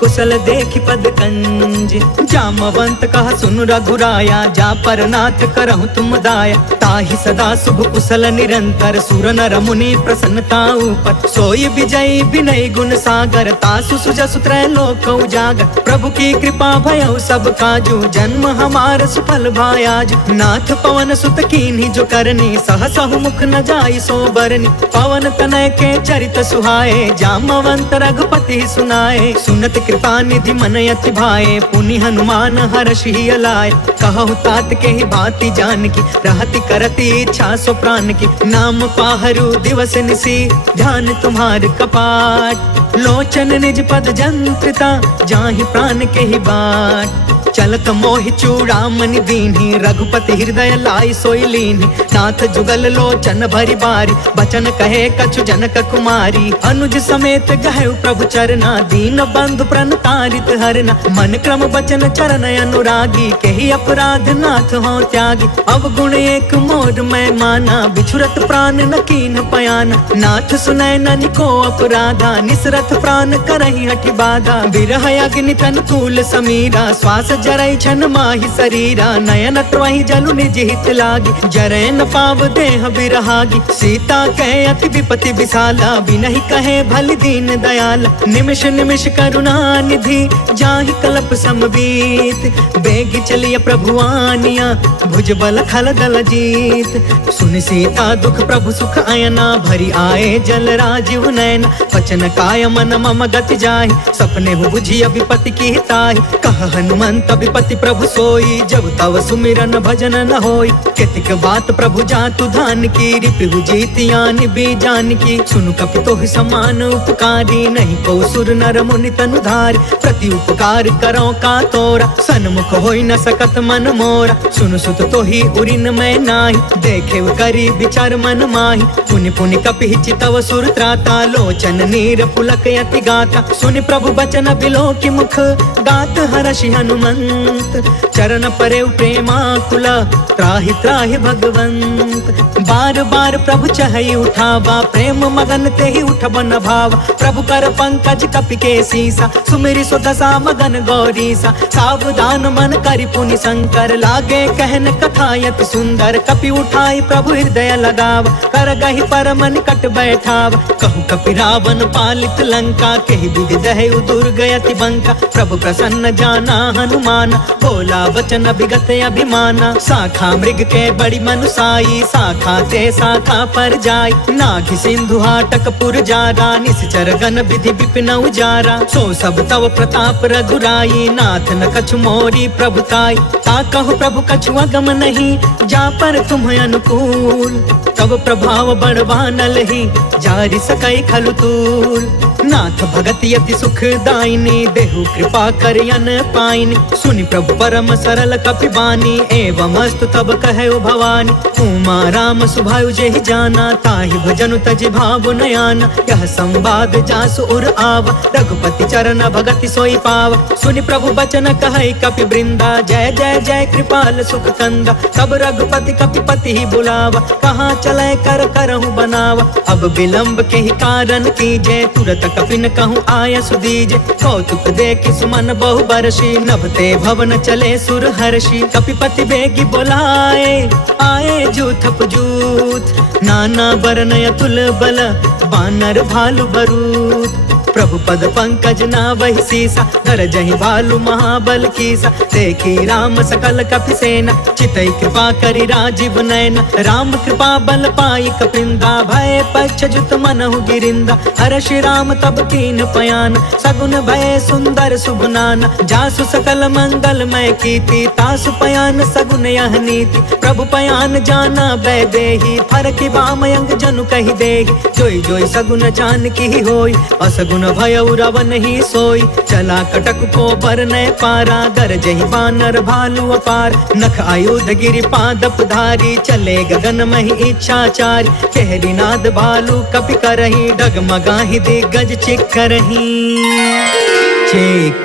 कुशल देखि पद कंज। जामवंत कहा सुन रघुराया, जा पर नाथ करहु तुम दाया। ताहि सदा शुभ कुशल निरंतर, सुर नर मुनि प्रसन्नता ऊपर। सोई विजयी विनय गुण सागर, तासु सुजसु त्रैलोक उजागर। प्रभु की कृपा भयउ सब काजू, जन्म हमार सुफल भायाज। नाथ पवन सुत कीन्ही जो करनी, सहसहु मुख न जाई सो बरनी। पवन तनय के चरित सुहाए, जामवंत रघुपति सुनाए। सुनत कृपा निधि मन अति भाए, पुनि हनुमान हर्षि अलाए। कहु तात के ही भांति जानकी, रहति करति इच्छा सो प्राण की। नाम पाहरु दिवस निसी, ध्यान तुम्हार कपाट। लोचन निज पद जंत्रिता, जाहि प्राण के ही बाट। चलत मोहि चूड़ामणि दीन्ही, रघुपति हृदय लाई सोई लीन्ही। नाथ जुगल लोचन भरि बारी, बचन कहे कछु जनक कुमारी। अनुज समेत गहु प्रभु चरना, दीन बंधु प्रणतारित हरना। मन क्रम बचन चरण अनुरागी, केहि अपराध नाथ हो त्यागी। अवगुण एक मोर मैं माना, बिछुरत प्राण न कीन पयाना। नाथ सुनय ननि को अपराधा, निसरथ प्राण करहि हठि बाधा। बिरह अग्नि तन तूल समीरा, श्वास जरई छन माहि शरीरा। नयन त्वहि जलु निज हित लागी, जरै न पाव देह बिरहागी। सीता कहे अति विपति विशाला, बिनहि कहे भलि दीन दयाला। निमिष निमिष करुणा निधि, जाहि कल्प समबीत। बेग चलिय प्रभु आनिया, भुज बल खल दल जीत। सुनि सीता दुख प्रभु सुख अयना, भरि आए जल राजीव नयन। वचन काय मन मम गति जाहि, सपने हु बुझिय विपति की ताहि। कह हनुमंत कपिपति प्रभु सोई, जब तव सुमिरन भजन न होई। केतिक बात प्रभु जातु धान की, रिपु जीतियान भी जान की। सुनु कपि तोहि समान उपकारी, नहीं को सुर नर मुनि तनु धारि। प्रति उपकार करो का तोरा, सन्मुख होई न सकत मन मोरा। सुनु सुत तोहि उरिन मैं नाही, देखे करी विचार मन माही। पुनि पुनि कपि चितव सुर त्राता, लोचन नीर पुलक यति गाता। सुनि प्रभु बचन बिलो की मुख, गात हर्षि हनुमंत। चरण परे प्रेमाकुल, त्राहि त्राहि भगवंत। बार बार प्रभु चहई उठावा, प्रेम मगन ते ही उठब न भावा। प्रभु कर पंकज कपि के सीसा, सुमिरि सो दशा मगन गौरीसा। सावधान मन करि पुनि शंकर, लागे कहन कथा यति सुंदर। कपि उठाई प्रभु हृदय लगाव, कर गहि परम निकट बैठाव। कहु कपि रावण पालित लंका, केहि विधि दहै दुर्ग यति बंका। प्रभु प्रसन्न जाना हनुमान, बोला वचन विगत अभिमाना। शाखा मृग के बड़ी मनुसाई, शाखा ते शाखा पर जाई। नाघि सिंधु हाटक पुर जारा, निश्चर गण विधि विपिन उजारा। सो सब तव प्रताप रघुराई, नाथ न कछु मोरी प्रभुताई। ता कहु प्रभु कछु अगम नहीं, जा पर तुम अनुकूल। तब प्रभाव बड़वानल ही, जारि सकई खलु तूल। नाथ भगत यति सुख दायिनी, देहु कृपा करियन पाइनी। सुनि प्रभु परम सरल कपि बानी, एवं अस्तु तब कहु भवानी। उमा राम सुभायु जेहि जाना, ताहि भजनु तजि भाव नयाना। यह संवाद जासु उर आवा, रघुपति चरण भगति सोई पावा। सुनि प्रभु बचन कहै कपि वृंदा, जय जय जय कृपाल सुख कंदा। तब रघुपति कपिपति ही बुलावा, कहाँ चले कर करहु बनावा। अब विलंब के ही कारण कीजे, तुरत कपिन कहूँ आय सुदीजे। कौतुक देखि सुमन बहु बरसी, नभते भवन चले सुर हर्षि। कपिपति बेगी बोलाए, आए जूथप जूथ। नाना बरन अतुल बल, बानर भालु बरूथ। प्रभु पद पंकज नावहि सीसा, गरजहि भालु महाबल कीसा। देखी राम सकल कपि सेना, चितई कृपा करि राजीव नयन। राम कृपा बल पाई कपिंदा, भय पक्ष जुत मनहु गिरिंदा। हर्षि राम तब कीन पयान, सगुन भय सुंदर शुभनान। जासु सकल मंगलमय कीर्ति, तासु पयान सगुन यह नीति। प्रभु पयान जाना वैदेही, फरकि बामयंग जनु कहि देहि। जोई जोई सगुन जान की होई, असगुन भय रावण ही सोई। चला कटक को बर न पारा, गरजहि बानर भालु अपार। नख आयुध गिरि पादप धारी, चले गगन महि इच्छाचारी। केहरी नाद भालु कपि करही, डगमगाहि दिग्गज चिक्करही।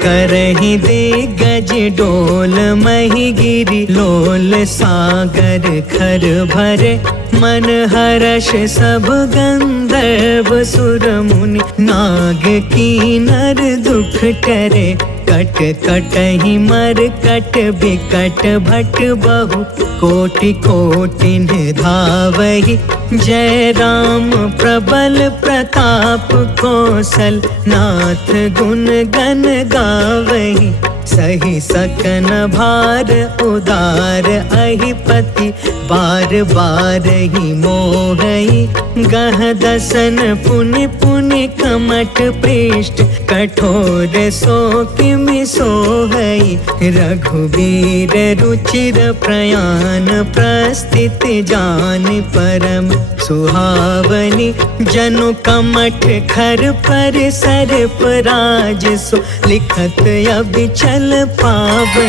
करही दिग्गज डोल मही गिरी, लोल सागर खर भरे। मन हर्ष सब गंधर्व सुर मुनि, नाग कीनर दुख टरे। कट कटहि मर कट बिकट भट बहु, कोटि कोटिन धावहि। जय राम प्रबल प्रताप कौशल, नाथ गुण गण गावहि। सही सकन भार उदार अहिपति, बार बार ही मोहई। गह दसन पुनि पुनि कमठ पृष्ठ, कठोर सो किमि सोहई। रघुवीर रुचिर प्रयाण, प्रस्थित जान परम सुहावनी। जनु कमठ खर पर सर्प राज सो, लिखत अबिचल पावनी।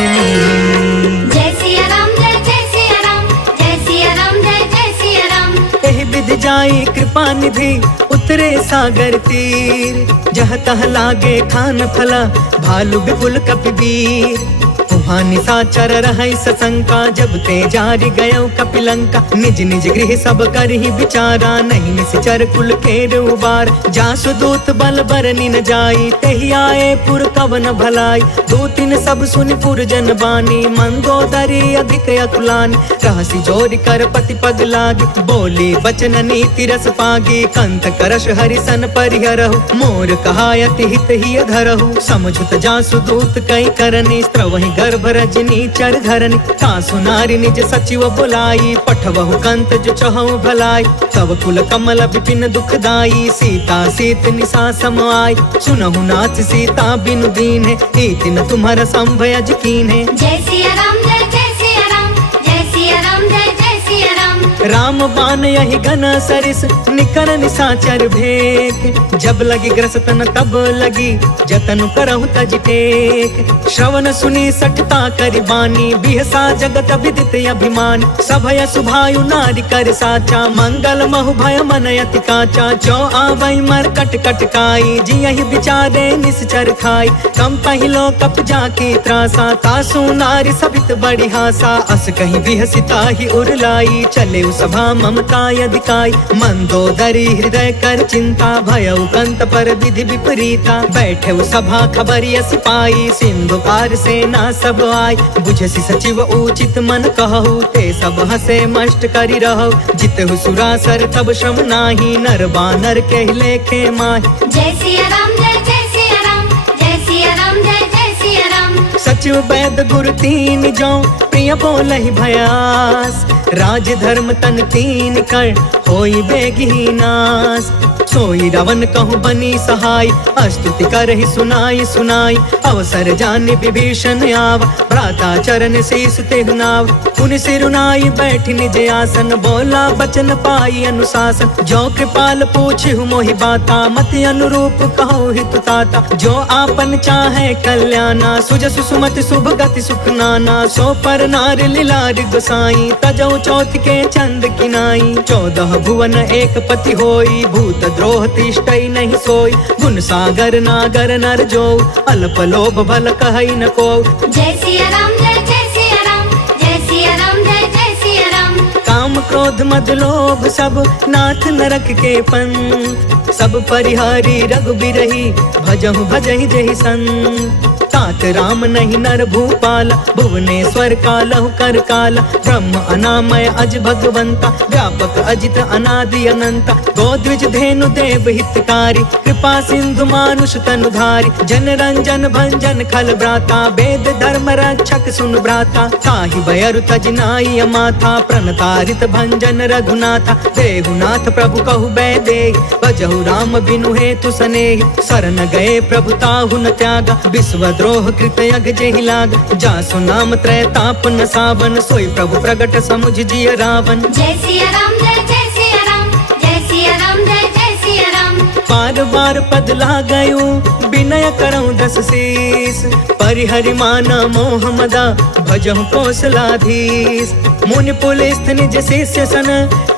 जय सिया राम जय जय सिया राम, जय सिया राम जय जय सिया राम। एहि विधि जाई कृपा निधि, उतरे सागर तीर। जह तह लागे खान फला, भालु विपुल कपिवीर। वहाँ निशाचर रहै सशंका, जब ते जारि गयो कपिलंका। निज निज गृह सब करहि विचारा, नहीं निश्चर कुल केर उबार। जासु दूत बल बरनि न जाई, तेहि आए पुर कवन भलाई। दूतिन सब सुनि पुर जन बानी, मंदोदरी अधिक अकुलानी। रहसि जोरि कर पति पग लागी, बोली वचन न नीति रस पागी कंत करश हरिसन परिहरहु मोर कहायति हित ही धरहु समझुत जासु दूत कई करनी स्त्रवहि गर्भ रजनी चर धरनी तासु नारी निज सचिव बुलाई पठवहु कंत जो चहु भलाई तव कुल कमल विपिन दुखदाई सीता सीत निसा सम आई सुनहु नाथ सीता बिनु दीन्हे ईति न तुम्हारा संभयज कीन्हे। जय सिया राम जय जय सिया राम जय सिया राम जय जय सिया राम। राम बान यही घन सरिस निकर निसाचर भेक जब लगी ग्रसतन तब लगी जतन करहु तज टेक श्रवण सुनी सठता करि बानी बिहसा जगत विदित अभिमान सभय सुभायु नारी कर साचा मंगल महु भय मन अति काचा जो आवै मर कट कट काई जियहि विचारे निश्चर खाई कम पहिलो कप जाके त्रासा तासु नारी सबित बड़ी हासा अस कहीं बिहसिता ही उरलाई चले सभा ममता यदिकाई मंदोदरी हृदय कर चिंता भयउ कंत पर विधि विपरीता बैठे सभा खबरिय सिपाही सिंधु पार सेना सब आई बुझसी सचिव उचित मन कहु ते सब हसे मष्ट करि रहु जितहु सुरासर तब श्रम नाही नर बानर के लेखे माही। जय सिया राम जय जय सिया राम जय सिया राम जय जय सिया राम। सचिव वैद गुरु तीन जो प्रिय बोलहि भयास राज धर्म तन तीन कर होई बेगी नास सोई रावण कहूँ बनी सहाय अस्तुति करहि सुनाई सुनाई अवसर जाने विभीषण आव भ्राता चरण शीस तेहु नाव पुनि सिरुनाई बैठि निज आसन बोला बचन पाई अनुशासन जो कृपाल पूछहु मोहि बाता मति अनुरूप कहो हित ताता जो आपन चाहे कल्याणा सुजसु सुमति शुभ गति सुख नाना सो पर नार लीलार गोसाई तजौ चौथ के चंद किनाई 14 भुवन एक पति होई भूत द्रोह तिष्ठई नहीं सोई गुण सागर नागर नर जो अल्प लोभ भल कहई न को। जय सिया राम जय जय सिया राम जय सिया राम जय जय सिया राम। काम क्रोध मद लोभ सब नाथ नरक के पंथ सब परिहारी रघुबीरहि भजहु भजहि जहि संत तात राम नहीं नर भूपाल भुवनेश्वर कालहु कर काल ब्रह्म अनामय अज भगवंता व्यापक अजित अनादि अनंता गोद्विज धेनु देव हितकारी कृपा सिंधु मानुष तनुधारी जन रंजन भंजन खल भ्राता वेद धर्म रक्षक सुन भ्राता ताहि बयरु तज नाई माथा प्रणतारित भंजन रघुनाथा देहुनाथ प्रभु कहु बैदे भजहु राम बिनु हेतु सनेहि शरण गए प्रभु ताहु न त्यागा विश्व द्रोह कृत यग जेहि लाग जासु नाम त्रय ताप न सावन सोई प्रभु प्रगट समुझ जिय रावण। जय सिया राम जय जय सिया राम जय सिया राम जय जय सिया राम। बार बार पद लागयु विनय करऊं दस शीस परिहरि माना मोह मदा भजहु कौशलाधीश मुनि पुलिस निज शिष्य सन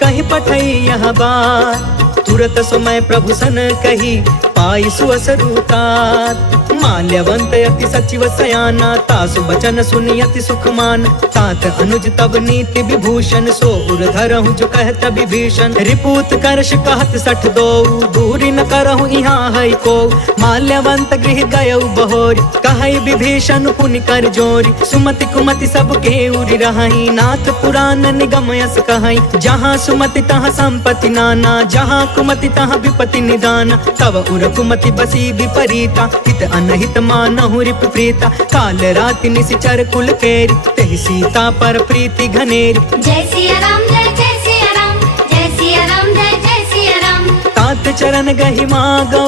कहीं पठई यह बात तुरत समय प्रभु सन कही पाई सुअसरुतात माल्यवंत यति सचिव सयाना तासु बचन सुनियति सुखमान तात अनुज तब नीति विभूषण सो उर धरहु जो कहत विभीषण रिपूत करश कहत सठ दो दूरी न करहु यहाँ है को माल्यवंत गृह गयउ बहोरी कहई विभीषण पुनि कर जोरी सुमति कुमति सब के उरी रही नाथ पुराण निगम यस कहई जहाँ सुमति तहाँ संपत्ति नाना जहाँ कुमति तहाँ विपत्ति निदान तब उर कुमति बसी विपरीता हित अनहित मानहु रिप प्रीता काल राति निशिचर कुल केरी तेहि सीता पर प्रीति घनेरी। जय सिया राम जय जय सिया राम जय सिया राम जय जय सिया राम। तात चरण गहि मागौ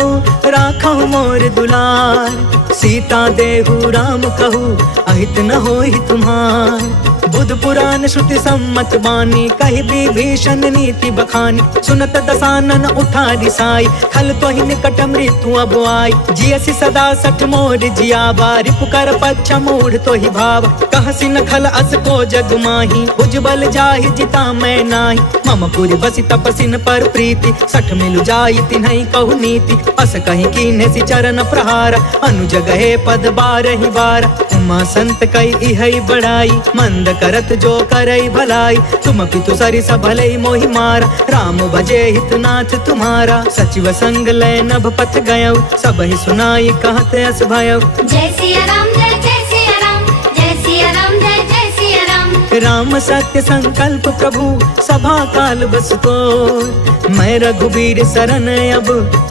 राखहु मोर दुलार सीता देहु राम कहू अहित न होहि तुम्हार बुध पुराण श्रुति सम्मत बानी कहि विभीषण नीति बखानी सुनत दसानन उठारी साई खल तो ही निकट मृत्यु अब आई जियसि सदा सठ मोर जियावा रिपुकर पक्ष मूढ़ तो ही भाव कहसी न खल अस को जग माही उज्जवल जाहि जिता मैं नाही मम पुरि बसि तपसिन पर प्रीति सठ मिलु जाई तिन्हई कहु नीति अस कहीं कीन्हे सि चरण प्रहार अनुज गहे पद बारहि बार उमा संत कई इहई बड़ाई मंद करत जो करई भलाई तुम पितु सरिस भलई मोहि मारा राम भजे हितनाथ तुम्हारा सचिव संग लय नभ पथ गयउ सब ही सुनाई कहत अस भयउ। जय सिया राम जय जय सिया राम जय सिया राम जय जय सिया राम। राम सत्य संकल्प प्रभु सभा काल बस तोर। मैं रघुबीर शरण अब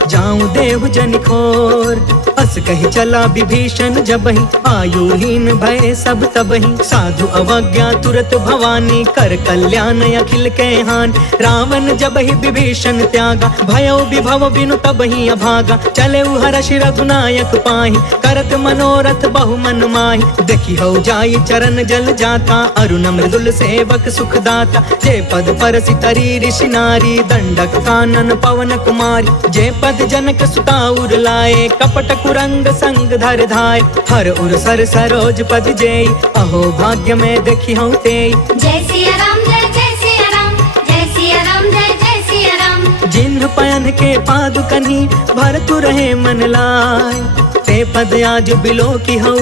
जाऊं देहु जन खोर। अस कही चला विभीषण जबहि आयुहीन भय सब तबहि। साधु अवज्ञा तुरत भवानी कर कल्याण अखिल के हान। रावण जबहि विभीषण त्यागा भयो विभव बिनु तबहि अभागा। चले हर्ष रघुनायक पाहि करत मनोरथ बहु मन माहि। देखी हो जाई चरण जल जाता अरुण मृदुल सेवक सुखदाता। जे पद परसि तरी ऋषि नारी दंडक कानन पवन कुमारी। जे पद जनक सुता उर लाए कपट कुरंग संग धर धाय। हर उर सर सरोज पद जेई अहो भाग्य में देखी हूँ तेई। जय सिया राम जय सिया राम जय सिया राम जय सिया राम। जिन्ह पयन के पादुकनी भरतु रहे मन लाय। ते पद आज बिलो की हऊ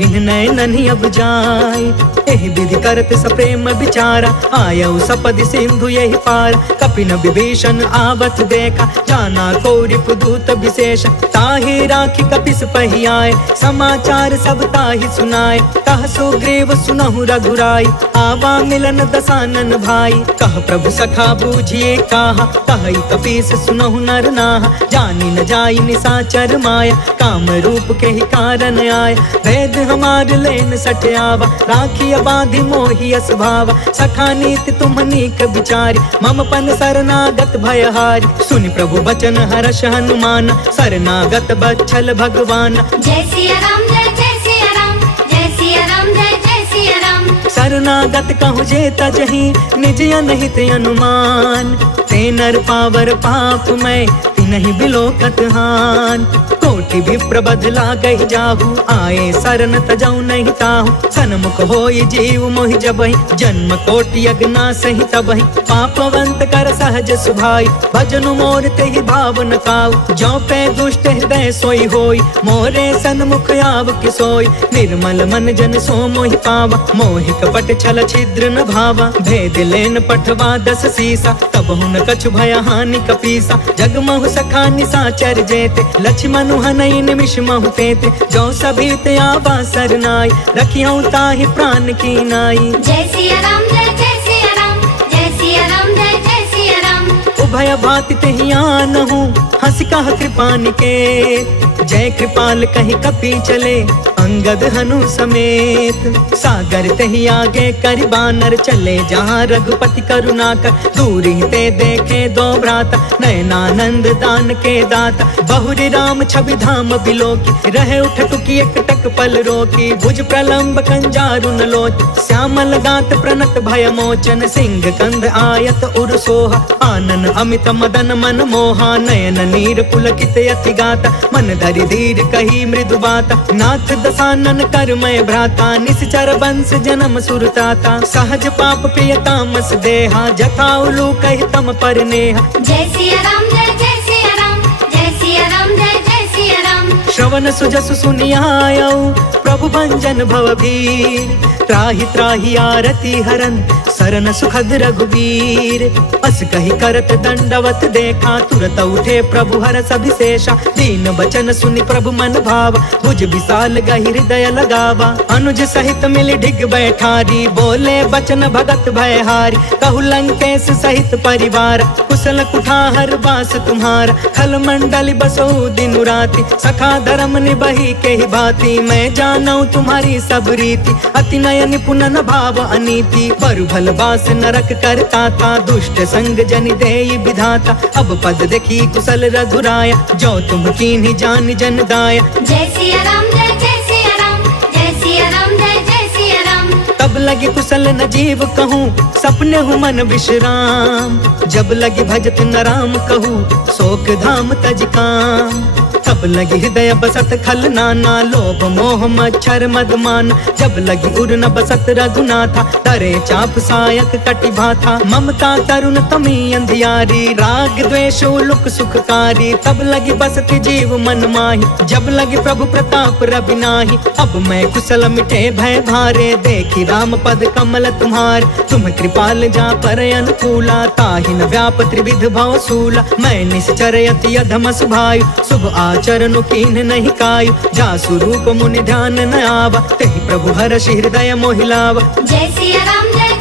इन नैननि अब जाय। एहि विधि करत सप्रेम विचारा आयऊ सपद सिंधु यही पार। कपिन विभीषण आवत देखा जाना कौरिप दूत विशेष। ताहि राखी कपिस पहि आए समाचार सब ताहि सुनाए। कह सुग्रीव सुनहु रघुराई आवा मिलन दसानन भाई। कह प्रभु सखा बूझिए काहा कहि कपीस सुनहु नर नाहा। जानी न जाई निसाचर माया काम रूप के ही कारण आय। वेद हमार लेन सटयावा राखी बाधि मोहि अस भावा। सखा नीति तुम नीक विचारी मम पन शरणागत भयहारी। सुनि प्रभु बचन हर्ष हनुमान शरणागत बच्छल भगवान। जय सिया राम जय सिया राम जय सिया राम जय सिया राम। शरणागत कहु जे तजहि निज अनहित अनुमान। ते नर पावर पाप मैं तिनहि बिलोकत हान। कोटि विप्र बदला गहि जाहु आए शरण तजौ नहीं ताहु। सन्मुख होई जीव मोहि जबहि जन्म कोटि अगना सहि तबहि। पापवंत कर सहज सुभाई भजनु मोर तेहि भाव न काऊ। जो पे दुष्ट हृदय सोई होई मोरे सन्मुख आव किसोई। निर्मल मन जन सो मोहि पावा मोहि कपट छल छिद्र न भावा। भेद लेन पठवा दस सीसा तब हुन कछु भय हानि कपीसा। जगमहु सखा निसाचर जेते लक्ष्मण हनई निमिष महु तेते। जो सभीत आवा सरनाई रखियौ ताहि प्राण की नाई। जय सिया राम जय सिया राम जय सिया राम जय सिया राम। उभय भाति तेहि आनहु हंस कह कृपा निकेत। जय कृपाल कहि कपि चले अंगद हनु समेत। सागर तेहि आगे करि बानर चले जहाँ रघुपति करुणा कर। दूर ही ते देखे दो भ्राता नयनानंद दान के दाता। बहुरी राम छवि धाम बिलोकी रहे उठ टुकी एक टक पल रोकी। भुज प्रलंब कंजारु न लोच श्यामल गात प्रणत भय मोचन। सिंह कंध आयत उर सोहा आनन अमित मदन मन मोहा। नयन नीर पुलकित अति गाता मन धरि धीर कही मृदु बाता। नाथ दसानन कर मैं भ्राता निश्चर वंश जन्म सुरताता। सहज पाप प्रिय तामस देहा जथा उलू कहि तम पर नेहा। जय सिया राम जय सिया राम जय सिया राम जय सिया राम। श्रवण सुजसु सुनियायऊ प्रभु भंजन भवभीर। त्राहि त्राहि आरती हरन सरन सुखद रघुबीर। अस कही करत दंडवत देखा तुरत उठे प्रभु हरष अभिषेषा। दीन बचन सुनि प्रभु मन भावा भुज विशाल गहि हृदय लगावा। अनुज सहित मिली ढिग बैठारी बोले बचन भगत भयहारी। कहु लंकेश सहित परिवार कुशल कुठार बास तुम्हारा। खल मंडल बसो दिन राति सखा धर्म निबही के ही भांति। मैं जानऊ तुम्हारी सब रीति अति नय निपुण न भाव अनीति। बरु भल बास नरक करता था दुष्ट संग जनि देई विधाता। अब पद देखी कुशल रघुराया जो तुम कीन्ही जान जन दाया। जय सिया राम जय सिया राम जय सिया राम जय सिया राम। तब लगे कुशल न जीव कहूँ सपने हूँ मन विश्राम। जब लगे भजत न राम कहूँ शोक धाम तज काम। तब लगी हृदय बसत खल नाना लोभ मोह मच्छर मदमान। जब लगी उर न बसत रघुनाथा तरे चाप सायक कटि भाथा। ममता तरुण तमी अंधियारी राग द्वेष उलुक सुखकारी। तब लगी बसती जीव मन माही जब लगी प्रभु प्रताप रवि नाही। अब मैं कुशल मिटे भय भारे देखी राम पद कमल तुम्हार। तुम कृपाल जा पर अनुकूला ताहि न व्याप त्रिविध भव सूला। मैं निश्चर यति अधम सुभायु शुभ आचरण कीन नहीं कायु। जा स्वरूप मुनि ध्यान न आवा तेहि प्रभु हर्ष हृदय मोहि लावा। जय सिया राम जय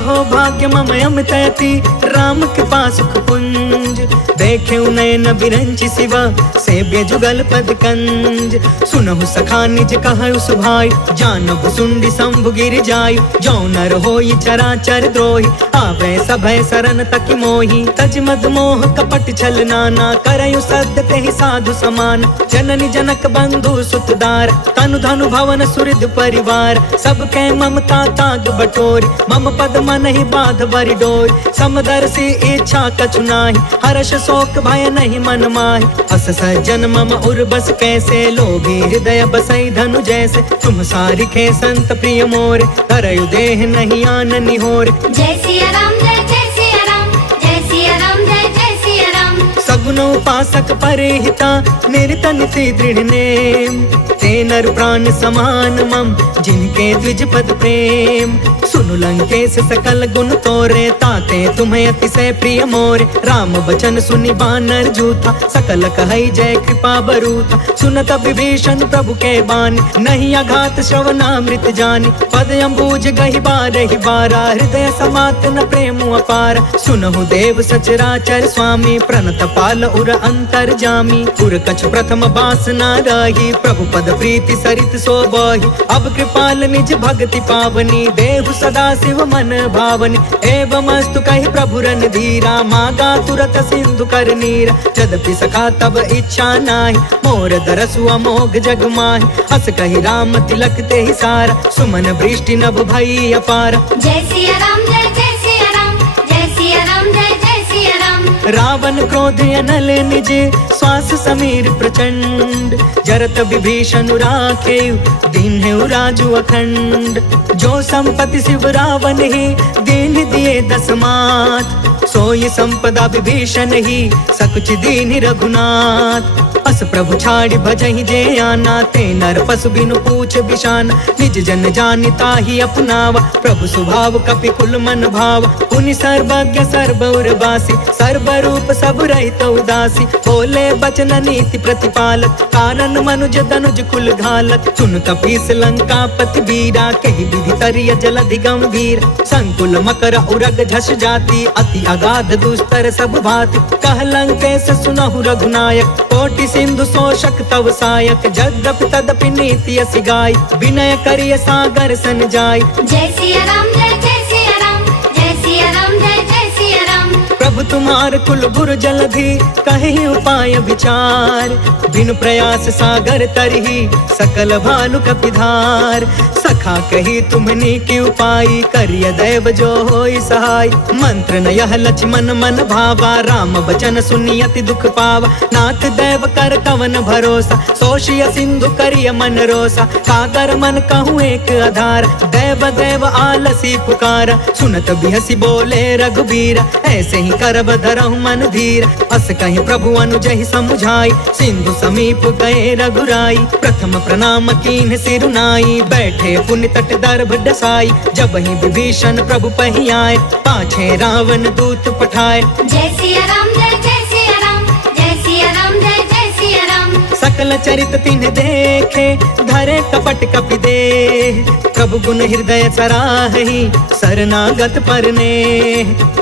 अहो भाग्य मम अमितयति राम कृपा सुख पुंज। देखे नयन बिरंचि शिवा सेव्य जुगल पद कंज। सुनहु सखा निज कहु सुभाई जानहु सुंडी शंभु गिर जाय। जो नर होई चराचर द्रोही आवे सभय सरन तकि मोही। तज मद मोह कपट छल नाना करयु सद्य तेहि साधु समान। जननी जनक बंधु सुतदार तनु धनु भवन सुहृद परिवार। सबके ममता ताग बटोरी मम पद मन ही बाध बरि डोरी। समदर्शी इच्छा कछु नाही हर्ष शोक भय नहीं मन माहि। अस सज्जन मम उर्बस कैसे लोभी हृदय बसई धनु जैसे। तुम सारिखे संत प्रिय मोरे करयु देह नहीं आन निहोरे। जय सिया राम जय जय सिया राम जय सिया राम जय जय सिया राम। सगुन उपासक परेहिता निरत निति दृढ़ नेम। ते नर प्राण समान मम जिनके द्विज पद प्रेम। सुनु लंकेश सकल गुण तोरे ताते तुम्हें अतिशय प्रिय मोरे। राम बचन सुनि बानर जूथा सकल कहई जय कृपा बरूथा। सुनत विभीषण प्रभु के बानी नहीं अघात श्रवणामृत जानी। पद अम्बुज गहि बारहि बारा हृदय समात न प्रेम अपार। सुनहु देव सचराचर स्वामी प्रणत पाल उर अंतर जामी। उर कछु प्रथम बासना रही प्रभु पद प्रीति सरित सोबहि। अब कृपाल निज भक्ति पावनी देहु सदा शिव मन भावनी। एवं अस्तु कहि प्रभु रन धीरा मागा तुरत सिंधु कर नीरा। यद्यपि सखा तब इच्छा नाही मोर दरसु अमोघ जग माहि। हस कहि राम तिलक तेहि सारा सुमन वृष्टि नभ भई अपार। जय सिया राम जय जय सिया राम जय सिया राम जय जय सिया राम। रावण क्रोध अनल निज श्वास समीर प्रचंड। जरत विभीषण राखे दीन्हु राजु अखंड। जो संपत्ति शिव रावण ही दीन दिए दस मात। सोई संपदा विभीषण ही सकुच दीन रघुनाथ। अस प्रभु छाड़ भजहि जे आना ते नर पशु बिनु पूछ बिशान। निज जन जानिता ही अपनावा प्रभु स्वभाव कपि कुल मन भाव। पुनि सर्वज्ञ सर्व उर्वासी सर्व रूप सब रहित उदासी। बोले बचन नीति प्रतिपालक कारण मनुज तनुज कुल घालक। सुन कपीस लंका पति बीरा कहि विधि तरिय जलधि गंभीर। संकुल मकर उरग झस जाति अति अगाध दुस्तर सब भाति। कह लंकेश सुनहु रघुनायक कोटि सिंधु शोषक तव सायक। जद्यपि तदपि नीति असि गाय विनय करिय सागर सन जाय। जय सिया राम जय जय सिया राम जय सिया राम जय जय सिया राम। प्रभु तुम्हार कुल गुरु जलधि कहि उपाय विचार। बिनु प्रयास सागर तरही सकल भानु कपिधार। सखा कही तुमनी की उपाय करिय दैव जो होई सहाय। मंत्र न यह लक्ष्मण मन भावा राम बचन सुनि अति दुख पावा। नाथ दैव कर कवन भरोसा सोशिय सिंधु करिय मन रोसा। कागर मन कहूँ एक आधार दैव दैव आलसी पुकारा। सुनत बिहसी बोले रघुबीरा ऐसे ही करब धरहु मन धीर। अस कहीं प्रभु अनुजहि समुझाई सिंधु समीप गए रघुराई। प्रथम प्रणाम कीन्ह सिरुनाई बैठे पुण्य तट दर्भ डसाई। जब ही विभीषण प्रभु पही आए पाछे रावण दूत पठाए। जय सिया राम जय जय सिया राम जय सिया राम जय जय सिया राम। सकल चरित तिन्ह देखे धरे कपट कपि देह। प्रभु गुण हृदय सराहि शरणागत परने।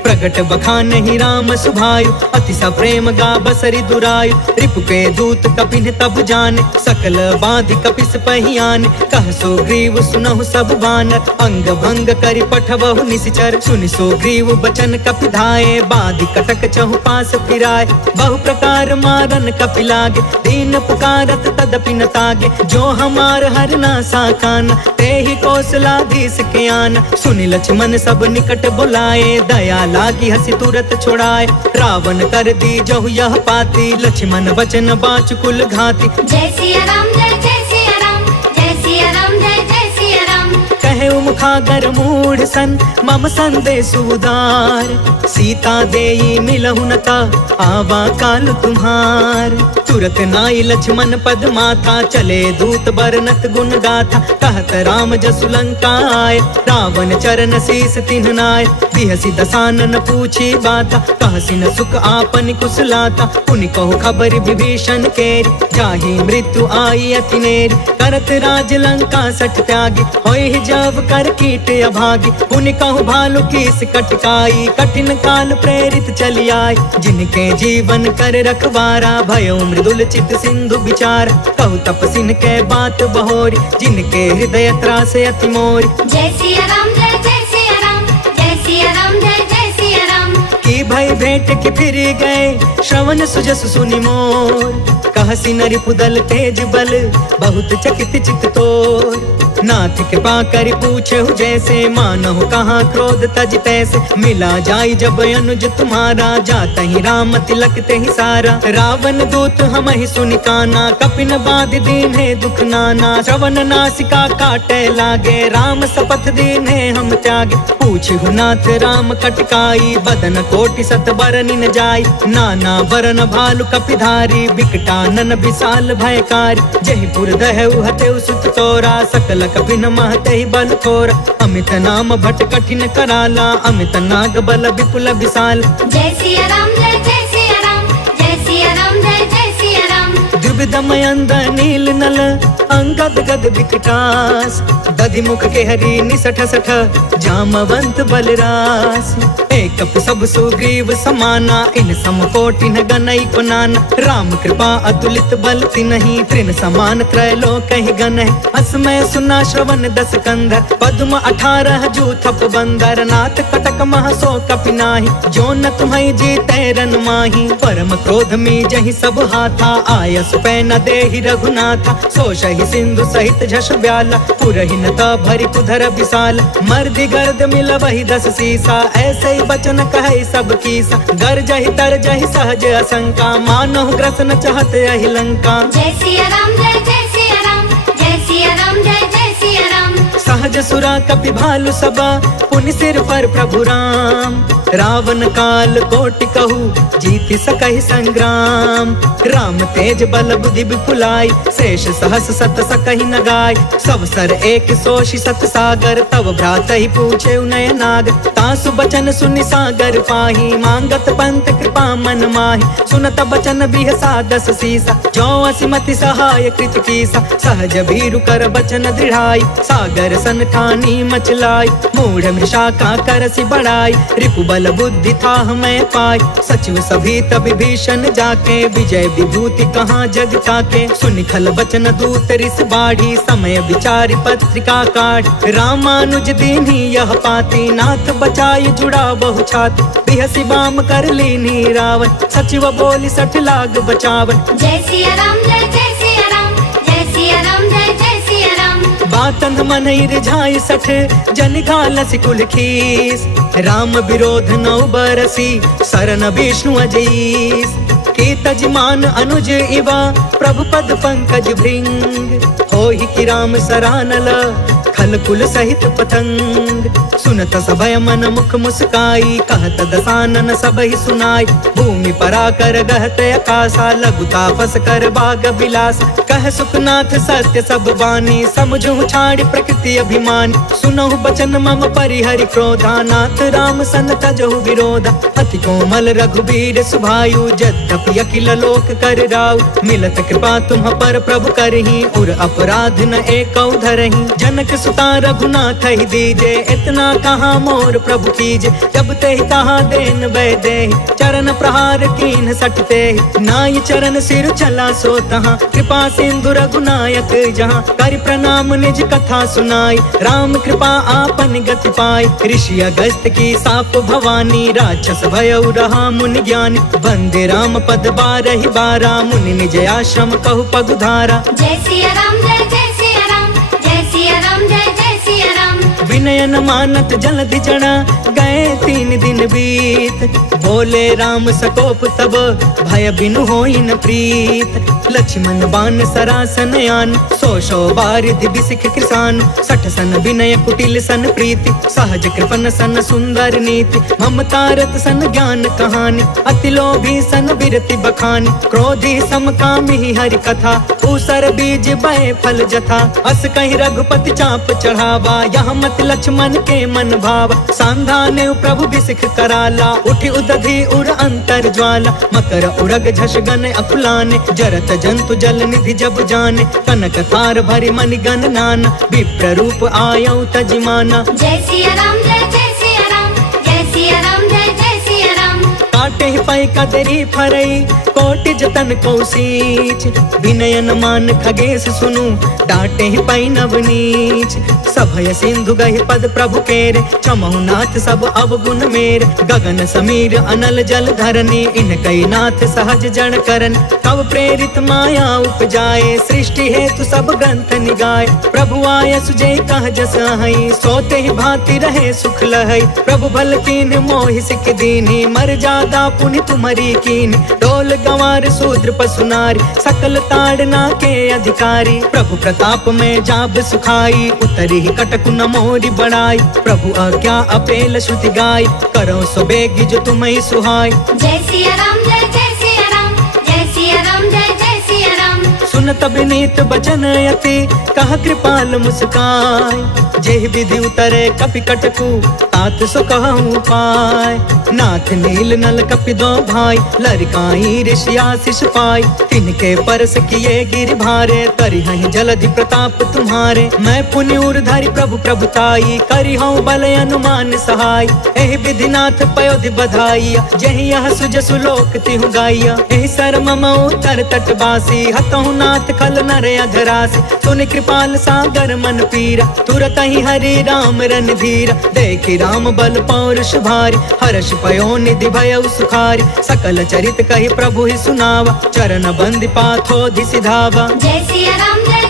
प्रगट बखानहि राम सुभायु अति सप्रेम गा बसरि दुरायु। रिपु के दूत कपिन तब जाने सकल बाधि कपिस पहियाने। कह सुग्रीव सुनहु सब बानर अंग भंग करि पठबहु निशिचर। सुनि सुग्रीव बचन कपि धाये बाधि कटक चहु पास फिराए। बहु प्रकार मारन कपि लागे दीन पुकारत तदपि न तागे। जो हमार हर ना साकान तेहि कौशलाधीश के आन। सुनि लक्ष्मण सब निकट बुलाए दया लागी हसी तुरत छोड़ाए। रावण कर दी जहु यह पाती लक्ष्मण बचन बाच कुल घाती। जय सिया राम जय जय सिया राम जय सिया राम जय जय सिया राम। कहे मुखागर मूढ़ सन मम संदेश उदार। सीता देई मिलहु न ता आवा काल तुम्हार। तुरत नाई लक्ष्मण पद माथा, चले दूत बरनत गुण गाथा। कहत राम जसु लंका आए, रावण चरण शीस तिन्ह नाय। बिहसी दसानन पूछी बाता, कहसी न सुख आपन कुशलाता। पुनि कहु खबर विभीषण केरी, जाहि मृत्यु आई अति नेरी। करत राज लंका सठ त्यागी, होय जब कर कीट अभागी। पुनि कहु भालु कीस कटकाई, कठिन काल प्रेरित चली आई। जिनके जीवन कर रखवारा, भयो मृदुल चित सिंधु विचार। कहु तपसिन के बात बहोरी, जिनके हृदय त्रास अति मोरी। जय सिया राम जय सिया राम, जय सिया राम जय सिया राम। की भय भेंट के फिर गए, श्रवण सुजस सुनि मोर। कहसी नरि पुदल तेज बल, बहुत चकित चित तोर। नाथ के पाकर पूछे जैसे, मानहु कहाँ क्रोध तज तैसे। मिला जाई जब अनुज तुम्हारा, जाता ही राम तिलक ते ही सारा। रावण दूत हम ही सुनि काना, कपिन बाध दीन है दुख नाना। श्रवण नासिका काटे लागे, राम शपथ दीन है हम त्यागे। पूछहु नाथ राम कटकाई, बदन कोटि सत बरनि न जाई। नाना बरन भालु कपिधारी, बिकटानन विशाल भयकारी। जयपुर दहु हतेउ सुत तोरा, सकल कपिन महते ही बल थोरा। अमित नाम भट कठिन कराला, अमित नाग बल विपुल विशाल। जय सिया राम जय सिया राम, जय सिया राम जय सिया राम। द्विविधमयंद नील नल, अंगद गद विकटास। दधि मुख के हरि निसठ सठ, जामवंत बलरास। एक सब सुग्रीव समाना, इन सम कोटि न गनई को नाना। राम कृपा अतुलित बल तिन्हि, तृण समान त्रैलोक ही गन है। असमय सुना श्रवण दस कंधर, पद्म 18 जूथप बंदर। नाथ कटक मह सो कपि नाही, जो न तुम्हें जीते रन माही। परम क्रोध में जहि सब हाथा, आयस पै न देहि रघुनाथा। सोषहि सिंधु सहित झष ब्याला, पुरहि न त भरि कुधर विशाल। मर्दि गर्द मिल वही 10 सीसा, ऐसे ही बचन कहे सब कीसा। गर जहि तर जहि सहज असंका, मानहु ग्रसन चहत यहि लंका। जय सिया राम जय सिया राम, जय सिया राम जय सिया राम। सहज सुरा कपि भालु सबा, पुनि सिर पर प्रभु राम। रावण काल कोटि कहू, जीति सकहि संग्राम। राम तेज बल बुद्धि विपुलाई, शेष सहस सत सकहि न गाय। सब सर एक सोषि सत सागर, तब भ्रात ही पूछे नय नाग। तासु बचन सुनि सागर पाही, मांगत पंत कृपा मन माही। सुनत बचन बिहसा 10 सीसा, जो असिमति सहाय कृत कीसा। सहज भीरु कर बचन दृढ़ाई, सागर सन ठानी मचलाई। मूढ़ मृषा का करसि बढ़ाई, रिपु बल बुद्धि था हमें पाई। सचिव सभी तब भीषण जाके, विजय विभूति कहाँ जग ताके। सुनि खल बचन दूत रिस बाढ़ी, समय विचारि पत्रिका काढ़ी। रामानुज दीन्ही यह पाती, नाथ बचाई जुड़ा बहु छाती। बिहसी बाम कर लीनी रावण, सचिव बोली 60 लाग बचावन। जय सिया राम जय सिया राम, जय सिया राम जय सिया राम। बातन मन रिझाई 60, जन घालस कुल खीस। राम विरोध 9 बरसी, सरन विष्णु अजीस। के तजमान अनुज इवा, प्रभु पद पंकज भृंग। होहि कि राम सरानल, खल कुल सहित पतंग। सुनत सभय मन मुख मुस्काई, कहत दसानन सबहि सुनाई। भूमि पराकर गहत आकाशा, लघु तापस कर बाग बिलास। कह सुखनाथ सत्य सब बानी, समझु छाड़ी प्रकृति अभिमानी। सुनहु बचन मम परिहरि क्रोधा, नाथ राम सन तजहु विरोधा। अति कोमल रघुबीर सुभायु, यद्यपि अखिल लोक कर राउ। मिलत कृपा तुम पर प्रभु करही, उर अपराध न एकौ धरही। जनक सुता रघुनाथ ही दीजे, इतना कहाँ मोर प्रभु कीजे। जब ते कहा देन वै दे, चरण प्रहार कीन सटते। नाई चरण सिर चला सो तहाँ, कृपा सिंधु रघुनायक जहाँ। कर प्रणाम निज कथा सुनाई, राम कृपा आपन गति पाई। ऋषि अगस्त की साप भवानी, राक्षस भयउ रहा मुनि ज्ञानी। वंदे राम पद 12 बारा, मुनि निज आश्रम कहु पगुधारा। जय सिया राम जय सिया राम, जय सिया राम जय सिया राम। विनय न मानत जल्दी जड़ा, गए 3 दिन बीत। बोले राम सकोप तब, भय बिनु होई न प्रीत। लक्ष्मण बाण सरासन आन, 100 बारिधि बिसिख कृसान। 60 सन विनय कुटिल सन प्रीति, सहज कृपन सन सुंदर नीति। ममतारत सन ज्ञान कहानी, अति लोभी सन विरति बखानी। क्रोधी समकामी हरि कथा, ऊसर बीज बय फल जथा। अस कहीं रघुपति चाप चढ़ावा, यहाँ मत लक्ष्मण के मन भाव। सांधाने प्रभु बिसिख कराला, उठी उदधि उर अंतर ज्वाला। मकर उरग झष गन अकुलाने, जरत जंतु जल निधि जब जाने। कनक तार भरि मनि गण नाना, विप्र रूप आयौ तजिमाना। जय सिया राम जय सिया राम, जय सिया राम जय सिया राम। काटे ही पाई कदरी फरई, कोटि जतन कौशीच। विनय न मान खगेश सुनु, डांटे ही पाई नवनीच। सभय सिंधु गहि पद प्रभु केरे, चमहु नाथ सब अवगुण मेर। गगन समीर अनल जल धरनी, इन कई नाथ सहज जन करन। तब प्रेरित माया उपजाए, सृष्टि हेतु सब ग्रंथ निगाए। प्रभु आय सुजय कह जस हई, सोते ही भांति रहे सुख लहई। प्रभु भल कीन मोहि सिख दीनी, मर जादा पुनि तुमरी कीन। डोल गंवार शूद्र पशु नारी, सकल ताड़ना के अधिकारी। प्रभु प्रताप में जाब सुखाई, उतरी ही कटकु न मोरी बड़ाई। प्रभु आज्ञा अपेल श्रुति गाय, करो सो बेगी जो तुम्हें सुहाय। जय सिया राम जय सिया राम, जय सिया राम जय सिया राम। सुनत विनीत बचन यति, कह कृपाल मुस्काय। जेहि विधि उतरे कपि कटकु, तात सो कहूँ पाय। नाथ नील नल कपि दो भाई, लरिकाई ऋषि आशीष पाई। तिनके परस किए गिर भारे, तरि हहीं जलधि प्रताप तुम्हारे। मैं पुनि उर्धरि प्रभु प्रभुताई, करि हूँ बल अनुमान सहाय। एहि विधि नाथ पयोधि बधाइया, जेहि यह सुजसु लोक तिहु गाइया। एहि सर मम उतर तटवासी, हतहु नाथ खल नर अधरासी। सुनि कृपाल सागर मन पीरा, तुरत ही हरि राम रणधीरा। देखि राम बल पौरुष भारी, हर्ष पयो निधि भयउ सुखारी। सकल चरित कहि प्रभु ही सुनावा, चरण बंदी पाथोधि सिधावा। जय सिया राम जय